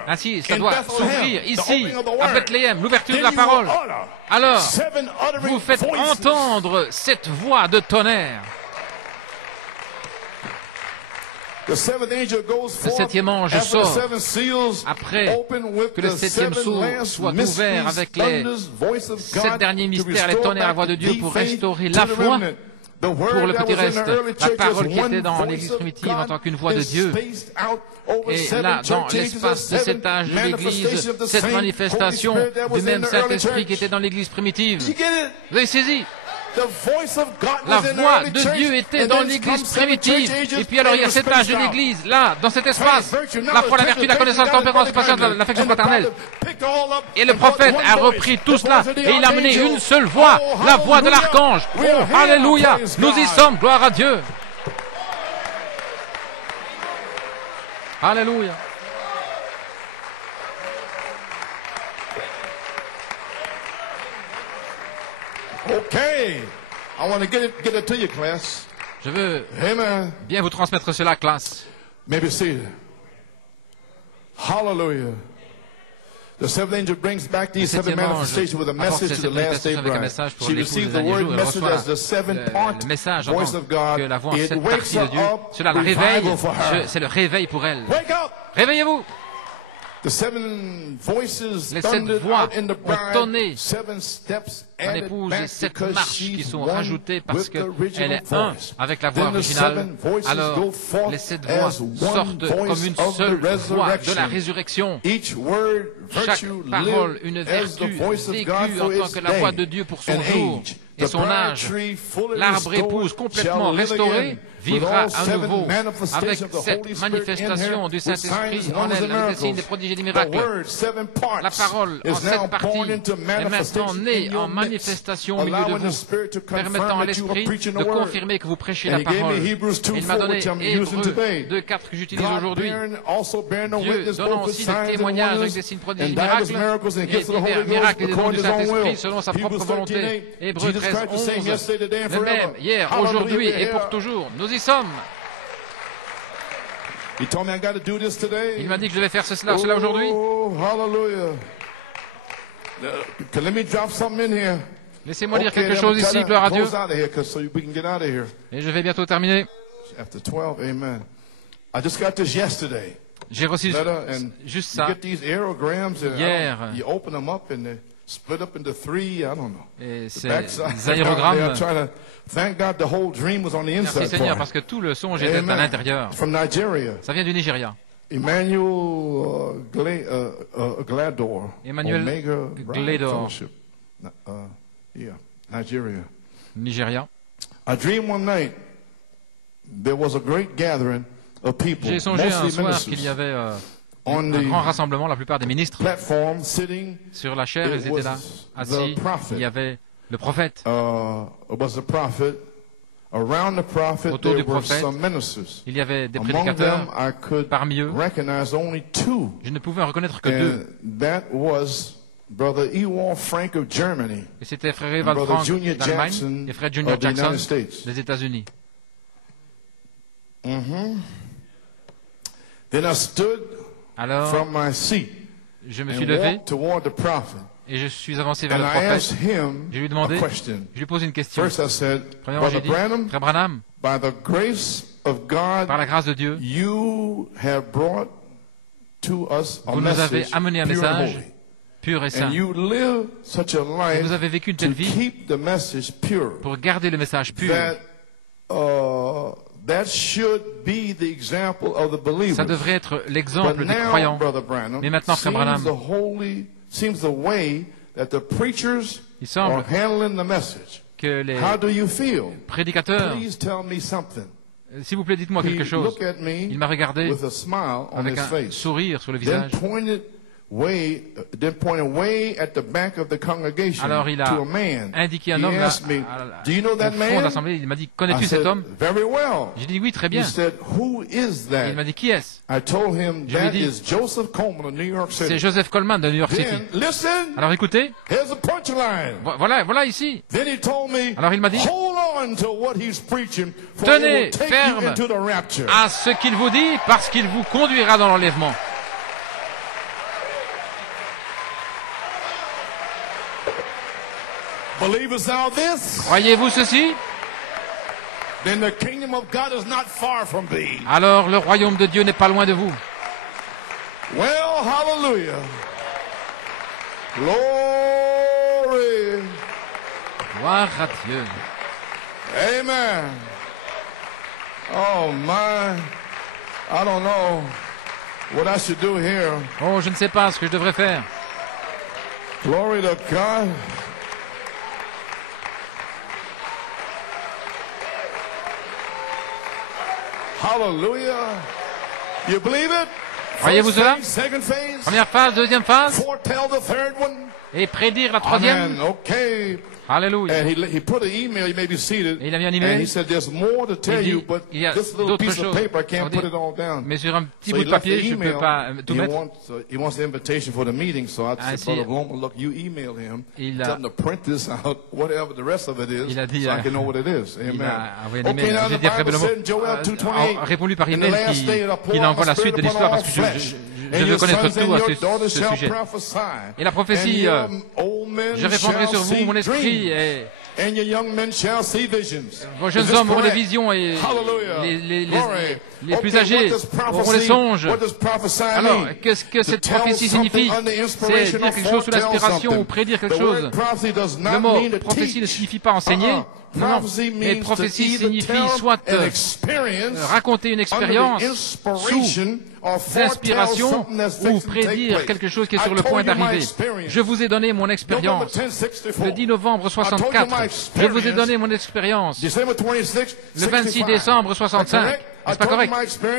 Ainsi, ça doit s'ouvrir ici, à Bethléem, l'ouverture de la parole. Alors, vous faites entendre cette voix de tonnerre. Le 7e ange sort après que le 7e sceau soit ouvert avec les 7 derniers mystères, les tonnerres, la voix de Dieu pour restaurer la foi. Pour le petit reste, la parole qui était dans l'Église primitive en tant qu'une voix de Dieu. Et là, dans l'espace de cet âge de l'Église, cette manifestation du même Saint-Esprit qui était dans l'Église primitive. Vous avez saisi? La voix de Dieu était dans l'Église primitive. Et puis alors il y a cet âge de l'Église, là, dans cet espace. La foi, la vertu, la connaissance, la tempérance, la patience, l'affection fraternelle. Et le prophète a repris tout cela et il a amené une seule voix, la voix de l'archange. Oh, alléluia! Nous y sommes, gloire à Dieu. Alléluia. Okay. I want to get it to you, class. Je veux bien vous transmettre cela, classe. Maybe see it. Hallelujah. The seventh angel brings back these 7 manifestations with a message to the last day bride. She received the word message as the 7-part voice of God. It wakes her up. Cela la réveille. C'est le réveil pour elle. Réveillez-vous. Les 7 voix ont tonné en épouse 7 marches qui sont rajoutées parce qu'elle est un avec la voix originale. Alors, les 7 voix sortent comme une seule voix de la résurrection. Chaque parole, une vertu vécue en tant que la voix de Dieu pour son jour et son âge. L'arbre épouse complètement restauré vivra à nouveau avec cette manifestation du Saint-Esprit en elle, avec des signes, des prodiges et des miracles. La parole en 7 parties est maintenant née en manifestation au milieu de vous, permettant à l'Esprit de confirmer que vous prêchez la parole. Il m'a donné Hébreux 2:4 que j'utilise aujourd'hui. Dieu donnant aussi des témoignages avec des signes, prodiges et des miracles, et divers miracles et des dons du Saint-Esprit selon sa propre volonté. Hébreux 13:11. Le même hier, aujourd'hui et pour toujours. Nous y sommes. Il m'a dit que je devais faire cela aujourd'hui. Laissez-moi dire quelque chose ici, gloire à Dieu. Et je vais bientôt terminer. J'ai reçu juste ça hier. Et ces aérogrammes. Merci Seigneur, parce que tout le songe était à l'intérieur. Ça vient du Nigeria. Emmanuel Glador. Nigeria. J'ai songé un soir qu'il y avait un grand rassemblement, la plupart des ministres sur la chaire, ils étaient là, assis. Il y avait le prophète. Autour du prophète, il y avait des prédicateurs. Parmi eux, je ne pouvais en reconnaître que deux. Et c'était frère Ewald Frank d'Allemagne et frère Junior Jackson des États-Unis. Alors, je me suis levé et je suis avancé vers le prophète. Je lui ai demandé, je lui ai posé une question. Premièrement, j'ai dit, frère Branham, par la grâce de Dieu, vous nous avez amené un message pur et saint. Et vous avez vécu une telle vie pour garder le message pur. Ça devrait être l'exemple des croyants. Mais maintenant, frère Branham, il semble que les prédicateurs, s'il vous plaît, dites-moi quelque chose. Il m'a regardé avec un sourire sur le visage. Alors il a indiqué un homme au fond de l'assemblée. Il m'a dit, connais-tu cet homme? J'ai dit oui, très bien. Il m'a dit, qui est-ce? Je lui ai dit, c'est Joseph Coleman de New York City. Alors écoutez, voilà ici. Alors il m'a dit, tenez ferme à ce qu'il vous dit parce qu'il vous conduira dans l'enlèvement. Croyez-vous ceci? Alors le royaume de Dieu n'est pas loin de vous. Well, hallelujah. Glory. Gloire à Dieu. Amen. Oh my. I don't know what I should do here. Oh, je ne sais pas ce que je devrais faire. Glory to God. Hallelujah. You believe it? Croyez-vous cela? Première phase, deuxième phase. Et prédire la troisième. Alléluia. Et il a mis un email. Il y a d'autres choses. Mais sur un petit bout de papier, je ne peux pas tout mettre. Ainsi, il a dit, il a envoyé un email. J'ai dit à Frère Bellomo, répondu par email qu'il envoie la suite de l'histoire parce que je veux connaître tout à ce sujet. Et la prophétie, je répandrai sur vous mon esprit et vos jeunes hommes auront des visions et les plus âgés auront des songes. Alors, qu'est-ce que cette prophétie signifie? C'est dire quelque chose sous l'inspiration ou prédire quelque chose. Le mot prophétie ne signifie pas enseigner. Non, mais prophétie signifie soit raconter une expérience sous inspiration ou prédire quelque chose qui est sur le point d'arriver. Je vous ai donné mon expérience. Le 10 novembre 64, je vous ai donné mon expérience. Le 26 décembre 65. N'est-ce pas correct?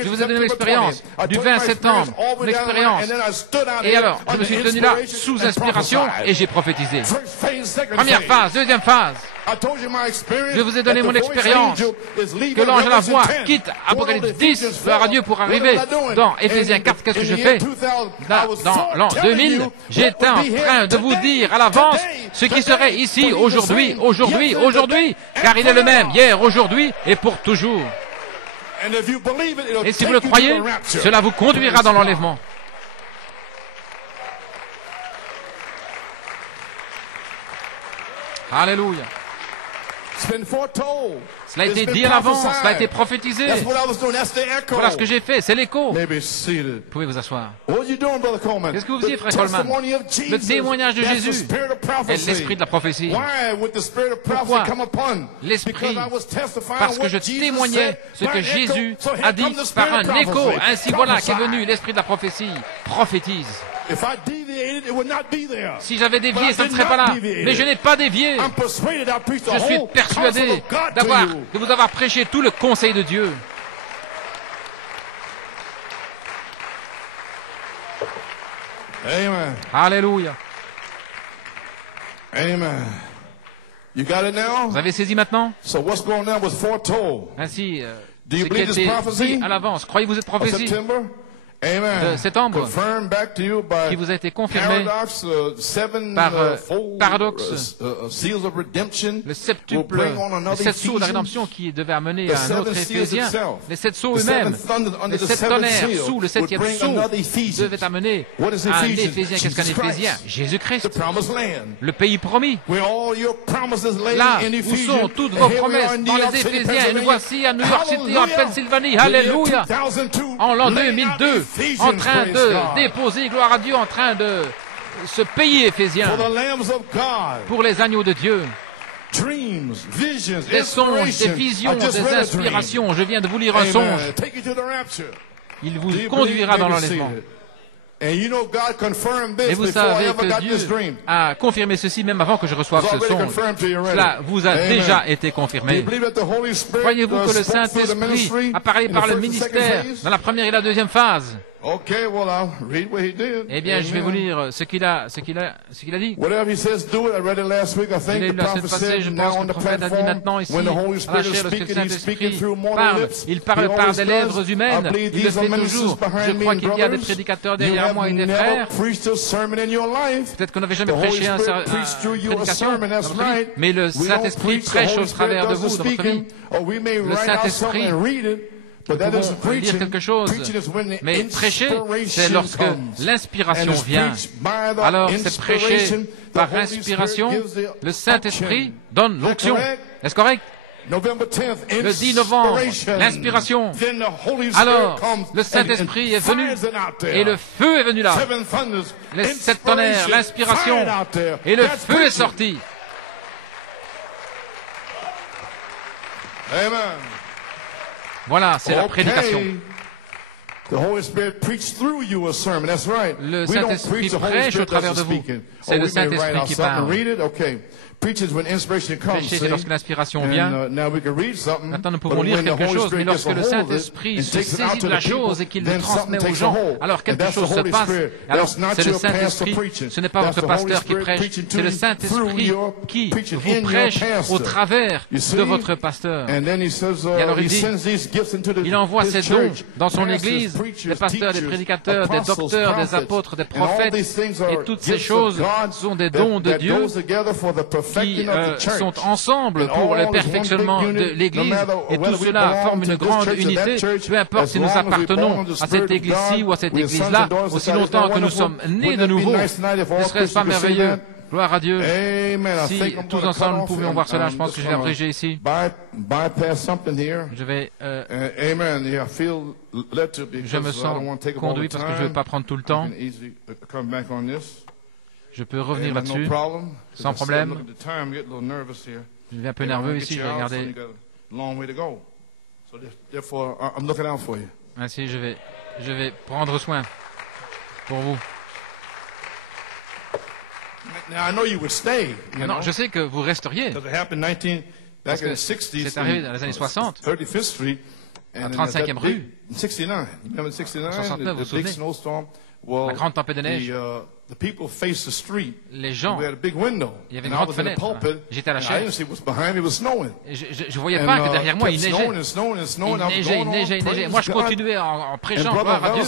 Je vous ai donné l'expérience du 20 septembre, une expérience. Et alors, je me suis tenu là sous inspiration et j'ai prophétisé. Première phase, deuxième phase. Je vous ai donné mon expérience que l'ange à la voix quitte Apocalypse 10, gloire à Dieu, pour arriver dans Éphésiens 4. Qu'est-ce que je fais? Là, dans l'an 2000, j'étais en train de vous dire à l'avance ce qui serait ici aujourd'hui, car il est le même hier, aujourd'hui et pour toujours. Et si vous le croyez, cela vous conduira dans l'enlèvement. Alléluia. Cela a été dit à l'avance, cela a été prophétisé. Voilà ce que j'ai fait, c'est l'écho. Vous pouvez vous asseoir. Qu'est-ce que vous faisiez, frère Coleman? Le témoignage de Jésus est l'esprit de la prophétie. Pourquoi l'esprit? Parce que je témoignais ce que Jésus a dit par un écho. Ainsi voilà qu'est venu l'esprit de la prophétie. Prophétise. Si j'avais dévié, ça ne serait pas là. Mais je n'ai pas dévié. Je suis persuadé de vous avoir prêché tout le conseil de Dieu. Amen. Alléluia. Amen. You got it now? Vous avez saisi maintenant? So what's going on was foretold. Ainsi, Do you ce qui a believe this été prophecy dit à l'avance. Croyez-vous cette of prophétie September? Amen. de septembre Confirmed back to you by qui vous a été confirmée paradox, par paradoxe, seals of redemption le septuple, les 7 sceaux de la rédemption qui devait amener à un autre Ephésien, les 7 sceaux eux-mêmes, les 7 tonnerres sous le 7e sceau devaient amener à un Ephésien. Qu'est-ce qu'un Ephésien? Jésus-Christ, le pays promis. Là où sont toutes vos promesses dans les Éphésiens, et nous voici à New York City, en Pennsylvanie, alléluia, en l'an 2002, en train de déposer, gloire à Dieu, en train de ce pays éphésien pour les agneaux de Dieu. Des songes, des visions, des inspirations. Je viens de vous lire un songe. Il vous conduira dans l'enlèvement. Et vous savez que Dieu a confirmé ceci même avant que je reçoive ce songe. Cela vous a déjà été confirmé. Croyez-vous que le Saint-Esprit a parlé par le ministère dans la première et la deuxième phase? Eh bien, je vais vous lire ce qu'il a dit. Il a lu la semaine passée, je pense que le prophète a dit maintenant ici, à la chair, lorsque le Saint-Esprit parle, il parle par des lèvres humaines, il le fait toujours. Je crois qu'il y a des prédicateurs derrière moi et des frères. Peut-être qu'on n'avait jamais prêché une prédication dans votre vie, mais le Saint-Esprit prêche au travers de vous, dans votre vie. Le Saint-Esprit, nous pouvons lire quelque chose, mais prêcher, c'est lorsque l'inspiration vient. Alors, c'est prêcher par inspiration, le Saint-Esprit donne l'onction. Est-ce correct? Le 10 novembre, l'inspiration. Alors, le Saint-Esprit est venu et le feu est venu là. Les 7 tonnerres, l'inspiration et le feu est sorti. Amen. Voilà, c'est la prédication. Le Saint-Esprit prêche au travers de vous. C'est le Saint-Esprit qui parle. Prêcher, c'est lorsque l'inspiration vient. Maintenant, nous pouvons lire quelque chose, mais lorsque le Saint-Esprit se saisit de la chose et qu'il le transmet aux gens, alors quelque chose se passe. Alors, c'est le Saint-Esprit. Ce n'est pas votre pasteur qui prêche, c'est le Saint-Esprit qui vous prêche au travers de votre pasteur. Et alors, il dit, il envoie ses dons dans son Église, des pasteurs, des prédicateurs, des docteurs, des apôtres, des prophètes, et toutes ces choses sont des dons de Dieu qui sont ensemble pour le perfectionnement de l'Église, et tout cela forme une grande unité, peu importe si nous appartenons à cette Église-ci ou à cette Église-là, aussi longtemps que nous sommes nés de nouveau. Ne serait-ce pas merveilleux? Gloire à Dieu. Si tous ensemble nous pouvions voir cela, je pense que je vais abréger ici. Je vais... je me sens conduit parce que je ne veux pas prendre tout le temps. Je peux revenir là-dessus, sans problème. Je deviens un peu nerveux ici, je vais regarder. Ainsi, je vais prendre soin pour vous. Maintenant, je sais que vous resteriez, parce que c'est arrivé dans les années 60, à 35e rue, en 69, vous vous souvenez, la grande tempête de neige. Les gens, il y avait une grande fenêtre. J'étais à la chaise. Je ne voyais pas que derrière moi, il neigeait. Il neigeait. Moi, je continuais en prêchant, gloire à Dieu.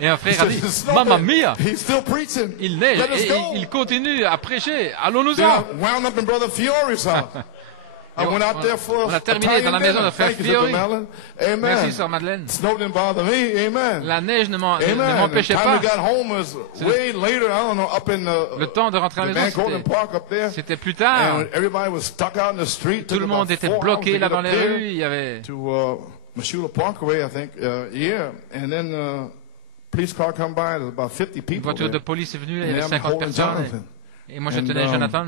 Et un frère a dit, Mamma mia! Il neige et il continue à prêcher. Allons-nous-en! On a terminé dans la maison de frère Fiori. Merci, sœur Madeleine. La neige ne m'empêchait pas. Le temps de rentrer à la maison, c'était plus tard. Tout le monde était bloqué là dans les rues. Il y avait... Une voiture de police est venue, il y avait 50 personnes. Et moi, je tenais Jonathan.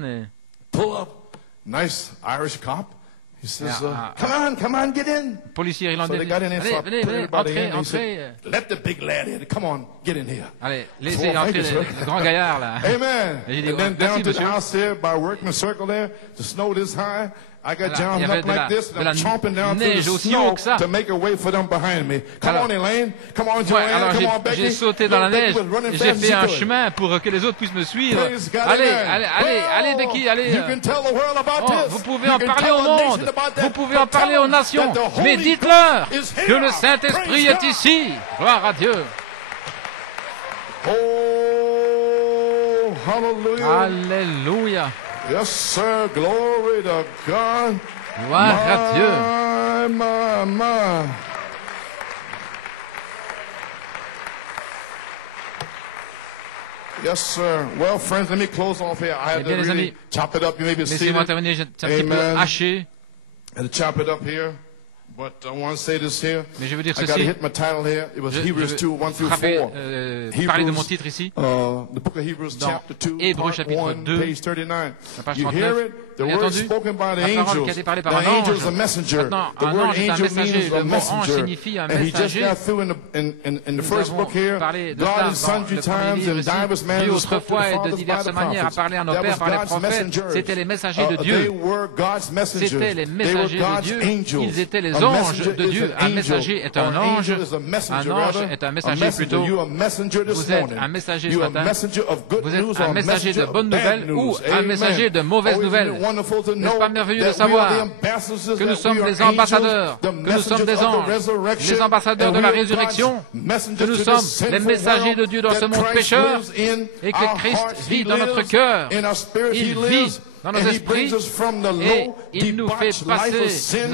Nice Irish cop. He says, come on, get in. Policier irlandais. Venez, entrez. Let the big lad in. Come on, get in here. Allez, laissez entrer le grand gaillard là. Amen. Et j'ai dit, and then down merci, to the house there by Workman Circle there, the snow this high, I got John Huck like this, and I'm chomping down through the snow to make a way for them behind me. Come on, Elaine. Come on, Joanne. Come on, Becky. J'ai sauté dans la neige et j'ai fait un chemin pour que les autres puissent me suivre. Allez, Becky, allez. Vous pouvez en parler au monde. Vous pouvez en parler aux nations. Mais dites-leur que le Saint-Esprit est ici. Gloire à Dieu. Oh, hallelujah. Alléluia. Yes, sir. Glory to God. Gloire à Dieu. My. Yes, sir. Well, friends, let me close off here. I had to really chop it up. You maybe see it. Laissez-moi terminer, c'est un petit peu haché. I had to chop it up here. But I want to say this here. Mais je veux dire I got to hit my title here. It was Hebrews 2, 1 through 4. Parler de mon titre ici. The book of Hebrews, chapter 2, Hébreux chapitre 2, page 39. la page You hear 39. it? The word spoken by the La parole qui a angels. été parlée par The un angel ange. is a messenger. Maintenant, The un word ange est un angel messager. means a Le mot ange messenger. signifie un And he just messager. got through in the first book here. Parler de God cela in dans sundry le premier times livre and ici. divers manners Dieu spoke to autrefois the et de fathers by diverses the manières a prophets. parlé à nos That pères was par les God's prophètes. messengers. C'était les messagers de They Dieu. were God's messengers. C'était les They were messagers de God's Dieu. angels. Ils étaient les A anges messenger de is Dieu. an Un messager angel. est un Or an ange. angel is a messenger, Un ange rather. est un A messager messenger. plutôt. You are a messenger this Vous êtes morning. un messager ce You are a matin. messenger of good Vous êtes news or un a messager messenger de of bonnes bad nouvelles ou news. un Amen. messager de mauvaises nouvelles. N'est-ce pas merveilleux de savoir que nous sommes des ambassadeurs, que nous sommes des anges, les ambassadeurs de la résurrection, que nous sommes les messagers de Dieu dans ce monde pécheur et que Christ vit dans notre cœur. Il vit dans nos esprits et il nous a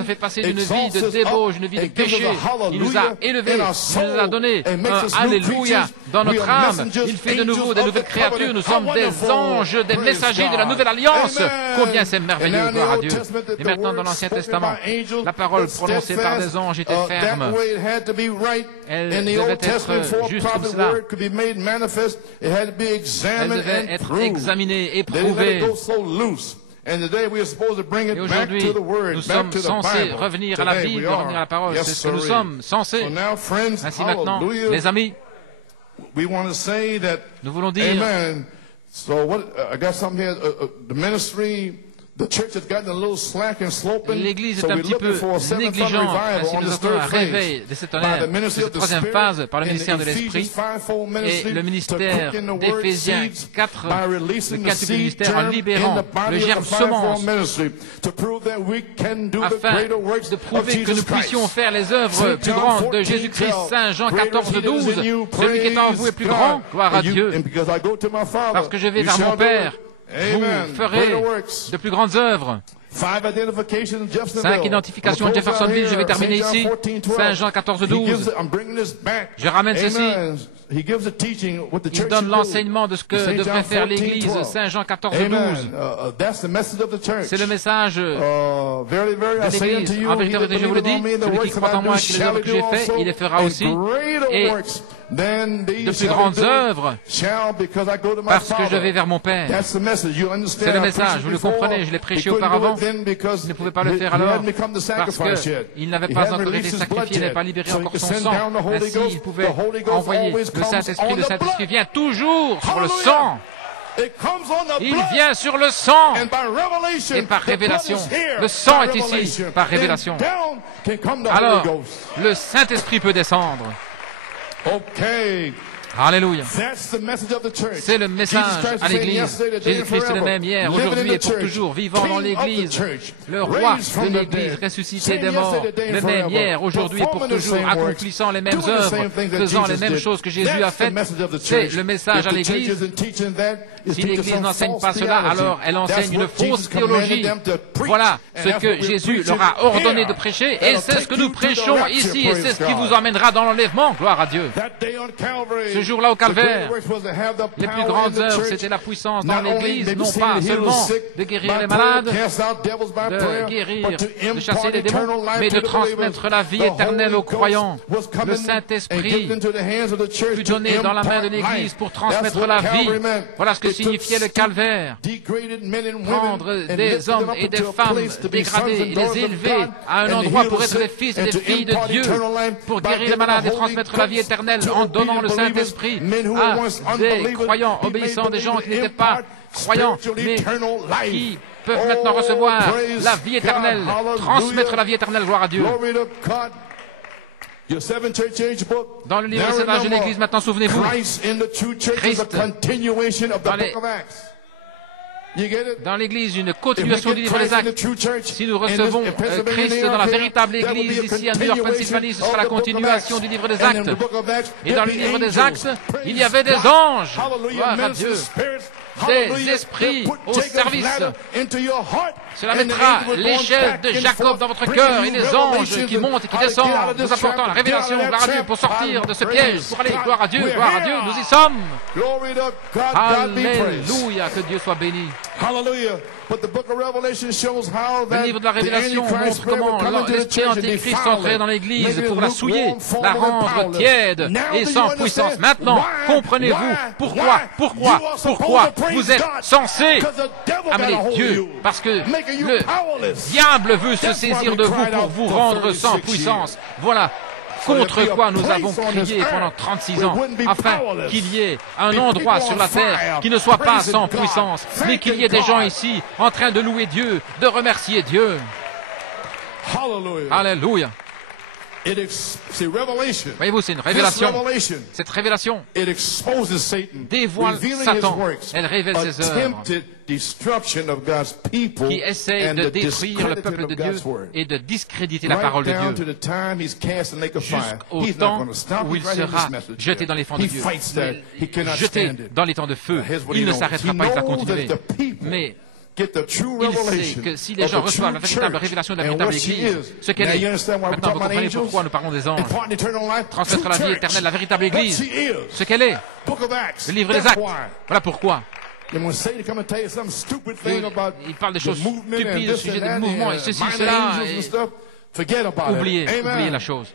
fait passer d'une vie de débauche, une vie de péché. Il nous a élevés, il nous a donné un Alléluia dans notre âme. Il fait de nouveau des nouvelles créatures. Nous sommes des anges, des messagers de la nouvelle alliance. Combien c'est merveilleux, gloire à Dieu. Et maintenant, dans l'Ancien Testament, la parole prononcée par des anges était ferme. Elle devait être juste comme cela. Elle devait être examinée, éprouvée. Et aujourd'hui, nous sommes censés revenir à la Bible, revenir à la parole. C'est ce que nous sommes censés. Ainsi maintenant, les amis, nous voulons dire, l'Église est un petit peu négligente, ainsi nous attendons un réveil de cette troisième phase par le ministère de l'Esprit et le ministère d'Éphésiens 4, le quintuple ministère en libérant le germe semence afin de prouver que nous puissions faire les œuvres plus grandes de Jésus-Christ. Saint Jean 14, 12, celui qui est en vous est plus grand, gloire à Dieu, parce que je vais vers mon Père. Vous ferez de plus grandes œuvres. 5 identifications de Jeffersonville, je vais terminer ici. Saint Jean 14, 12. Je ramène ceci. Il donne l'enseignement de ce que devrait faire l'Église. Saint Jean 14, 12. C'est le message de l'Église. En vérité, je vous le dis, celui qui croit en moi que les œuvres que j'ai faites, il les fera aussi. Et de plus grandes œuvres, parce que je vais vers mon Père. C'est le message, vous le comprenez, je l'ai prêché auparavant. Il ne pouvait pas le faire alors, parce qu'il n'avait pas encore été sacrifié, il n'avait pas libéré encore son sang. Ainsi, il pouvait envoyer le Saint-Esprit. Le Saint-Esprit vient toujours sur le sang. Il vient sur le sang et par révélation. Le sang est ici par révélation. Alors, le Saint-Esprit peut descendre. Alléluia. C'est le message à l'Église. Jésus-Christ est le même hier, aujourd'hui et pour toujours, vivant dans l'Église. Le roi de l'Église, ressuscité des morts. Le même hier, aujourd'hui et pour toujours, accomplissant les mêmes œuvres, faisant les mêmes choses que Jésus a faites. C'est le message à l'Église. Si l'Église n'enseigne pas cela, alors elle enseigne une fausse théologie. Voilà ce que Jésus leur a ordonné de prêcher, et c'est ce que nous prêchons ici, et c'est ce qui vous emmènera dans l'enlèvement. Gloire à Dieu. Ce jour-là au Calvaire, les plus grandes œuvres, c'était la puissance dans l'Église, non pas seulement de guérir les malades, de guérir, de chasser les démons, mais de transmettre la vie éternelle aux croyants. Le Saint-Esprit fut donné dans la main de l'Église pour transmettre la vie. Voilà ce que signifiait le calvaire. Prendre des hommes et des femmes dégradés et les élever à un endroit pour être des fils et des filles de Dieu, pour guérir les malades et transmettre la vie éternelle en donnant le Saint-Esprit à des croyants obéissants, des gens qui n'étaient pas croyants, mais qui peuvent maintenant recevoir la vie éternelle, transmettre la vie éternelle, gloire à Dieu. Dans le livre des 7 âges de l'Église, maintenant, souvenez-vous, Christ, dans l'Église, une continuation du livre des Actes. Si nous recevons Christ dans la véritable Église ici à New York, Pennsylvanie, ce sera la continuation du livre des Actes. Et dans le livre des Actes, il y avait des anges, gloire à Dieu, des esprits au service. Cela mettra l'échelle de Jacob dans votre cœur et les anges qui montent et qui descendent, nous apportant la révélation, gloire à Dieu, pour sortir de ce piège, pour aller, gloire à Dieu, nous y sommes. Alléluia, que Dieu soit béni. Le livre de la Révélation montre comment l'esprit antéchrist entrait dans l'Église pour la souiller, la rendre tiède et sans puissance. Maintenant, comprenez-vous pourquoi vous êtes censés amener Dieu, parce que le diable veut se saisir de vous pour vous rendre sans puissance. Voilà contre quoi nous avons crié pendant 36 ans, afin qu'il y ait un endroit sur la terre qui ne soit pas sans puissance, mais qu'il y ait des gens ici en train de louer Dieu, de remercier Dieu. Alléluia. Voyez-vous, c'est une révélation. Cette révélation dévoile Satan. Elle révèle ses œuvres qui essaie de détruire le peuple de Dieu et de discréditer la parole de Dieu jusqu'au temps où il sera jeté dans les fends de Dieu, jeté dans les temps de feu. Il ne s'arrêtera pas, il va continuer. Mais il sait que si les gens reçoivent la véritable révélation de la véritable Église, ce qu'elle est, maintenant vous comprenez pourquoi nous parlons des anges, transmettre la vie éternelle, la véritable Église, ce qu'elle est, le livre des Actes, voilà pourquoi. Il parle des choses stupides au sujet des mouvements et ceci, cela, et oubliez la chose.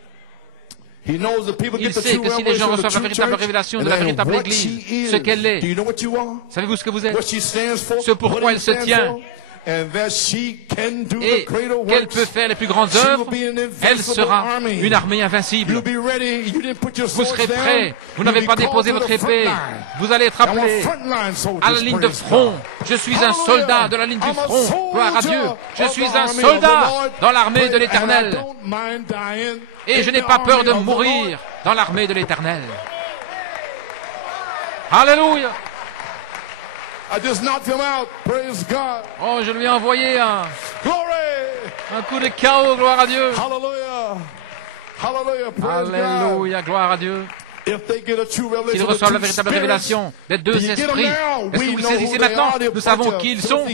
Il sait que si les gens reçoivent la véritable révélation de la véritable Église, ce qu'elle est, savez-vous ce que vous êtes? Ce pourquoi elle se tient, et qu'elle peut faire les plus grandes œuvres, elle sera une armée invincible. Vous serez prêts, vous n'avez pas déposé votre épée, vous allez être appelés à la ligne de front. Je suis un soldat de la ligne du front, gloire à Dieu. Je suis un soldat dans l'armée de l'Éternel. Et je n'ai pas peur de mourir dans l'armée de l'Éternel. Alléluia. Oh, je lui ai envoyé un coup de chaos, gloire à Dieu. Alléluia, gloire à Dieu. S'ils reçoivent la véritable révélation des deux esprits, est-ce que vous le saisissez maintenant? Nous savons qui ils sont.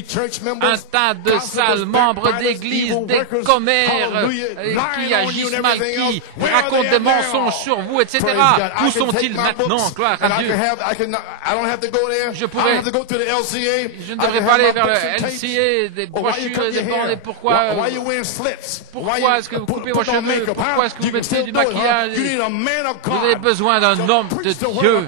Un tas de sales membres d'église, des commères qui agissent mal, qui racontent des mensonges sur vous, etc. Où sont-ils maintenant? Gloire à Dieu. Je ne devrais pas aller vers le LCA, des brochures, des bandes, et pourquoi est-ce que vous coupez vos cheveux? Pourquoi est-ce que vous mettez du maquillage? Vous avez besoin d'un homme de Dieu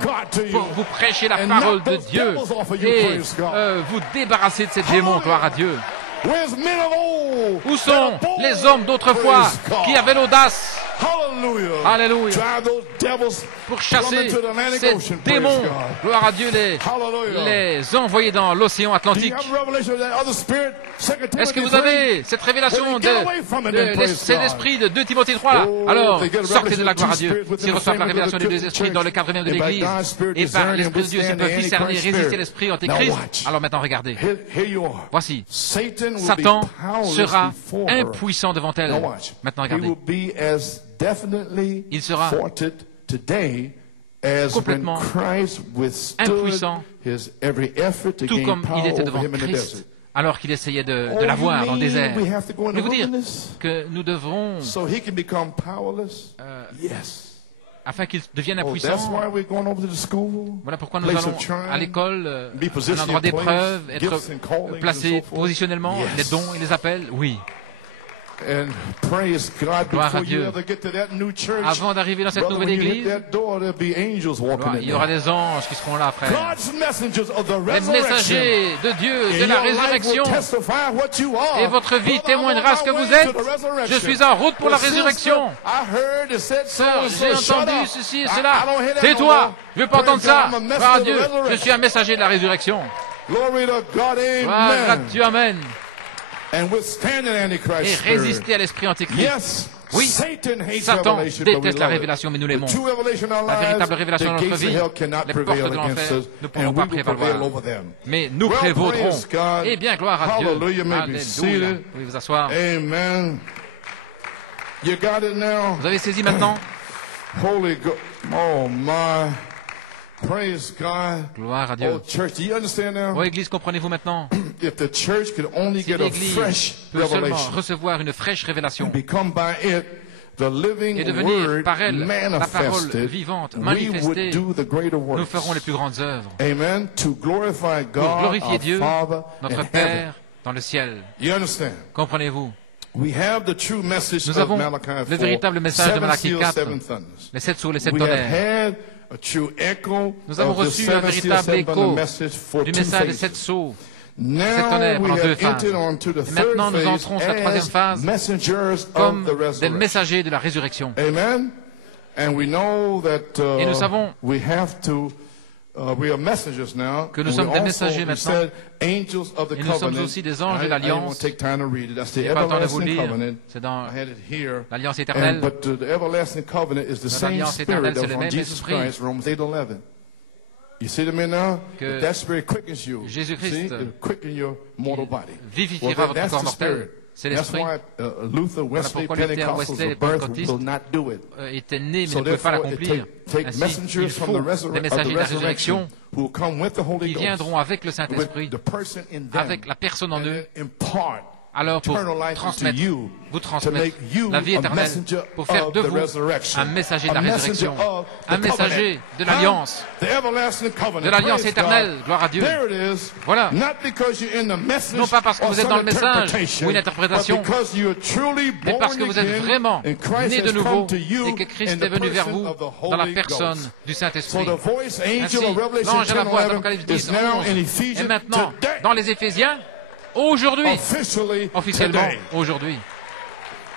pour vous prêcher la parole de Dieu et vous débarrasser de ces démons, gloire à Dieu. Où sont les hommes d'autrefois qui avaient l'audace, alléluia, pour chasser ces démons, gloire à Dieu, les envoyer dans l'océan Atlantique? Est-ce que vous avez cette révélation de cet esprit de 2 Timothée 3 là? Alors, sortez de la gloire à Dieu. S'ils reçoivent la révélation des deux esprits dans le cadre même de l'Église, et par l'Esprit de Dieu, s'ils peuvent discerner et résister l'esprit antéchrist, alors maintenant regardez. Voici, Satan sera impuissant devant elle. Maintenant regardez. Il sera complètement impuissant, tout comme il était devant Christ, alors qu'il essayait de l'avoir dans le désert. Mais vous dire que nous devrons, afin qu'il devienne impuissant, voilà pourquoi nous allons à l'école, un endroit d'épreuve, être placés positionnellement, les dons et les appels, oui. Gloire à Dieu. Avant d'arriver dans cette nouvelle église, il y aura des anges qui seront là, frère. Les messagers de Dieu, de la résurrection. Et votre vie témoignera ce que vous êtes. Je suis en route pour la résurrection. Sœur, j'ai entendu ceci et cela. Tais-toi, je ne veux pas entendre ça. Gloire à Dieu, je suis un messager de la résurrection. Gloire à Dieu, amen. et résister à l'esprit antichrist. Oui, Satan déteste la révélation, mais nous l'aimons. La véritable révélation dans notre vie, les portes de l'enfer ne pourront pas prévaloir. Mais nous prévaudrons. Eh bien, gloire à Dieu. Alléluia. Vous pouvez vous asseoir. Amen. Vous avez saisi maintenant? Holy God. Oh my. Praise God. Gloire à Dieu. Oh, church, do you understand now? Oh, Église, comprenez-vous maintenant? If the church could only get a fresh peut seulement revelation recevoir une fraîche révélation and become by it the living et devenir word par elle la parole manifested, vivante, we manifestée, would do the greater nous works. ferons les plus grandes œuvres. Amen. To glorify Pour God, glorifier our Dieu, Father notre in heaven. Père dans le ciel. You understand? Comprenez-vous? We have the true message Nous of avons Malachi 4, le véritable message de seven Malachie seals, 4, seven thunders. les 7 sceaux, les 7 We have tonnerres. had a true echo Nous avons of the reçu un seven seals, véritable seven écho thunder message for du two message des phases. 7 sceaux, Now 7 tonnerres we pendant 2 have phases. entered on to the Et third maintenant, nous phase entrons sur la troisième as phase messengers comme of the des resurrection. messagers de la résurrection. Amen. And we know that Et nous savons we have to we are messengers now. que nous And sommes we des also, messagers we maintenant. said angels of the Et nous sommes covenant. aussi des anges de I don't l'alliance. want to take time to read it. That's the Je n'ai pas le temps de vous le everlasting lire. covenant. C'est dans I had it here. l'alliance And, éternelle. but the everlasting covenant is the same L'alliance spirit éternelle, c'est that le from même Jesus esprit Christ, Romans 8:11. You see the man now? Que If that spirit quickens you. Jésus-Christ See, it'll quicken your mortal body. vivifiera votre that's corps the mortel. spirit. C'est That's l'esprit. why Luther, Wesley, pourquoi Luther, Pentecostals Wesley, les of birth Pentecôtistes will not do it. Était né mais So ne pouvait pas therefore, l'accomplir. take Ainsi, messengers il from faut the des messagers de la résurrection who will come with the Holy qui Ghost, viendront avec le with Saint-Esprit, the person in them, avec la personne en and eux, then impart alors pour eternal life into transmettre, you, vous to transmettre make you la vie a éternelle, messenger pour faire of de the vous resurrection, un messager de la a messenger résurrection, of the un messager de l'alliance, the everlasting covenant. de l'alliance Praise éternelle. God. Gloire à Dieu. There it is. Voilà. Not because you're in the message Non pas parce que or vous êtes some dans le message interpretation, ou une interprétation, but because you are truly mais parce que born vous êtes again, vraiment and Christ né de has nouveau come to you et que Christ in the est venu vers person vous of the dans la Holy personne Ghost. du So Saint-Esprit. the voice angel Ainsi, of Revelation l'ange à la voix 10:11 d'Apocalypse is 10, now in 11 Ephesians est maintenant today. dans les Éphésiens, aujourd'hui, Officially officiellement, today. aujourd'hui,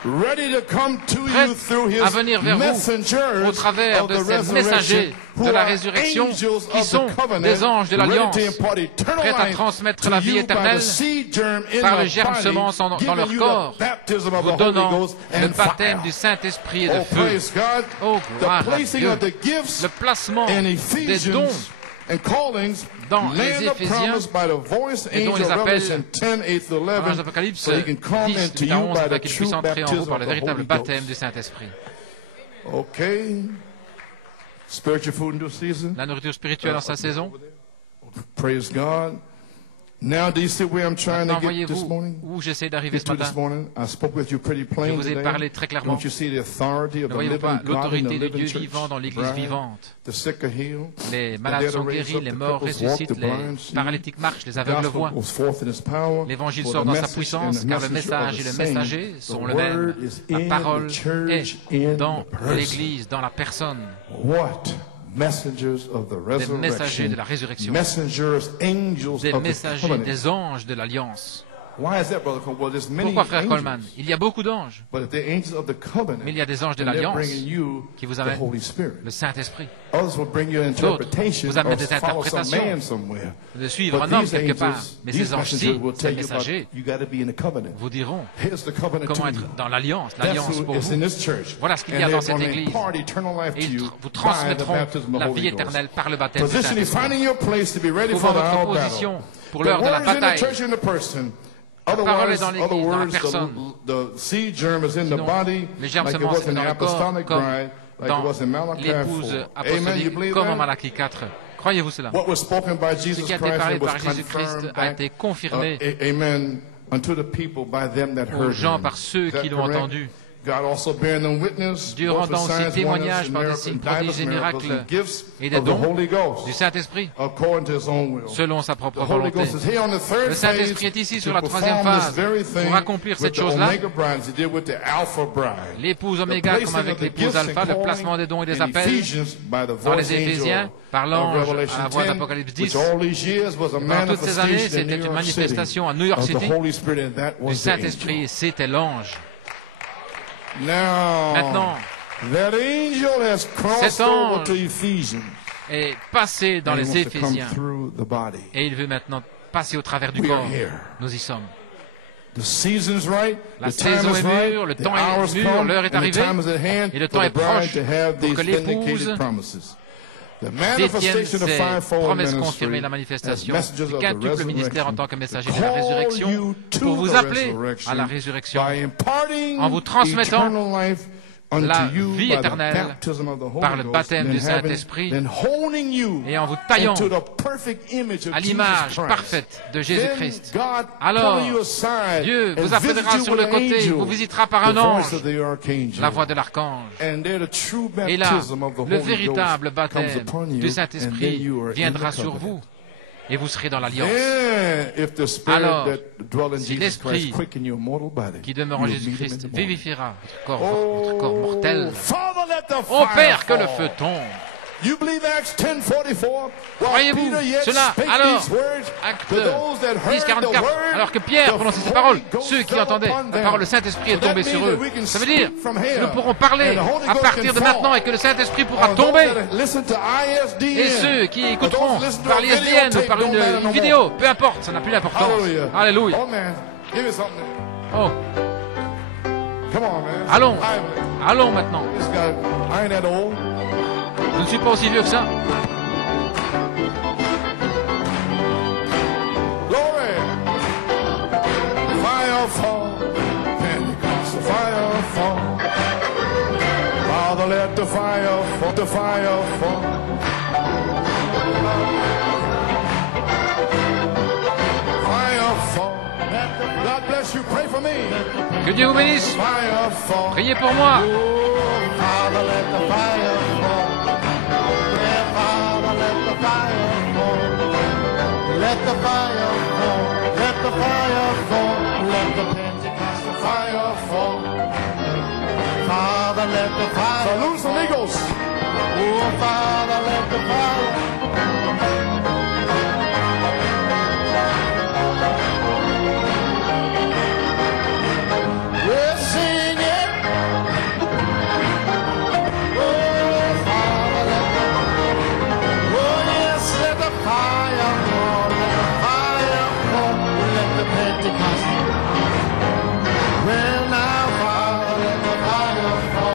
Ready to come to prêt you through his à venir vers vous messengers au travers of de the ces resurrection, messagers who de la are résurrection angels qui of sont the covenant, des anges de l'alliance, ready to impart eternal prêts à life transmettre to la vie you by éternelle the seed germ in par le the germe body, semence dans giving leur you corps, the baptism of vous the Holy donnant Ghost le and baptême fire. du Saint-Esprit et de Oh, feu. praise God. Oh, The gloire à placing Dieu. of the gifts Le placement in des Ephesians dons and callings dans les land of Éphésiens promise by the voice et dont angel ils of appellent Revelation 10, 8 to 11, Ange d'Apocalypse so he can come 10, into 8 à you 11, by afin the qu'il true puisse entrer en vous baptism par of le the véritable Holy baptême Ghost. du Saint-Esprit. Okay. Spiritual food in due season. La nourriture spirituelle en sa saison. Praise God. Now, do you see where I'm trying Maintenant, to get this voyez-vous morning? où j'essaie d'arriver Get ce to this matin. morning. I spoke with you pretty Je plain vous ai today. parlé très clairement. Don't you see the authority of Ne the voyez-vous pas living God in the l'autorité du living Dieu church? vivant dans l'Église Right? vivante? The sick are healed. Les The malades dead sont are raised guéris, up. les The morts cripples walk. ressuscitent, The les blind see. paralytiques marchent, les The aveugles gospel voient. goes forth in its power. L'évangile For sort the dans sa message puissance, and the car le messenger are message et the le same. messager The sont le word même. is La in parole the church, est in dans the person. l'Église, dans la personne. What? Messengers of the Des messagers resurrection. de la résurrection. Messengers, angels Des of the messagers, covenant. des anges de l'Alliance. Why is that, Brother Coleman? Well, there's many Pourquoi, frère angels, Coleman? Il y a beaucoup d'anges, but they're angels of the covenant, mais il y a des anges de and they're l'Alliance bringing you qui vous the amènent Holy Spirit. le Saint-Esprit. Others will bring you an D'autres interpretation vous amènent or des follow some interprétations man somewhere. de suivre But un homme these quelque part. angels, Mais these ces anges-ci, messengers will ces tell you about messagers, you got to be in the covenant. vous diront Here's the covenant comment to être you. dans l'Alliance, That's l'Alliance who pour is in vous. this church. Voilà ce qu'il y And a dans they're cette going to Église. impart eternal life Et to ils you vous by the transmettront baptism of la the vie Holy Ghost. éternelle par le baptême du Positioning, Saint-Esprit. finding your place to be ready Trouvant for the votre hour position battle. pour The l'heure de la word is in the bataille. church and the person. parole est Otherwise, dans l'Église, other dans la words, personne. the seed germ is in the Sinon, body, les germes like it semences was in dans the le corps, apostolic comme bride, like it dans was in Malachi l'épouse 4. Amen. You apostolique, believe comme en that? Malachie 4. Croyez-vous cela? What was spoken by Ce Jesus qui a été Christ parlé and was par Jésus-Christ confirmed a back, été confirmé amen, unto the people by them that aux heard gens him. par ceux Is that qui l'ont correct? entendu. God also bearing them witness, Dieu both rendant with aussi signs, témoignage wonders, par des and signes, miracles, prodiges et miracles, miracles and gifts et des of the dons Holy du Ghost, Saint-Esprit according to his own will. selon sa propre The Holy volonté. Ghost is here on the third Le phase Saint-Esprit est ici to sur la troisième perform phase this very thing pour accomplir cette with the chose-là. Omega bride as he did with the Alpha bride. L'épouse The Oméga placing comme avec of the l'épouse gifts and Alpha, le calling placement des dons et des in appels Ephesians by the dans voice les Éphésiens angel par of l'ange à Revelation la voix 10, d'Apocalypse 10. which all these years was a Pendant toutes ces années, manifestation in c'était New une York City manifestation à New York of the City Holy Spirit, and that du was the Saint-Esprit, angel. et c'était l'ange. Now, that angel has crossed Cet ange over to Ephesians. Est passé dans And he les wants to come Éphésiens through the body. et il veut maintenant passer au travers du We are corps. here. Nous y sommes. La saison est mûre, le temps est mûr, l'heure est arrivée, et le temps est proche pour que l'épouse détienne ses promesses confirmées, la manifestation du quintuple ministère en tant que messager de la résurrection, pour vous appeler à la résurrection, en vous transmettant la vie éternelle par le baptême du Saint-Esprit et en vous taillant à l'image parfaite de Jésus-Christ. Alors, Dieu vous appellera sur le côté, vous visitera par un ange, la voix de l'archange. Et là, le véritable baptême du Saint-Esprit viendra sur vous. Et vous serez dans l'alliance. Alors, si l'Esprit qui demeure en Jésus-Christ vivifiera votre corps mortel, ô Père, que le feu tombe. Croyez-vous cela? Alors, acte 10:44, alors que Pierre prononçait ces paroles, ceux qui entendaient la parole, le Saint-Esprit est tombé sur eux. Ça veut dire que nous pourrons parler à partir de maintenant et que le Saint-Esprit pourra tomber. Et ceux qui écouteront par l'ISDN ou par une vidéo, peu importe, ça n'a plus d'importance. Alléluia. Oh. Allons maintenant. Je ne suis pas aussi vieux que ça. Glory. Fire fall. Pentecost, fire fall. Father, let the fire fall. The fire fall. Fire fall. God bless you. Pray for me. Que Dieu vous bénisse. Fire fall. Priez pour moi. Father, let the fire fall. Let the fire fall, let the fire fall, let the Pentecostal fire fall. Father, let the fire fall. Salute, amigos. Oh, Father, let the fire fall.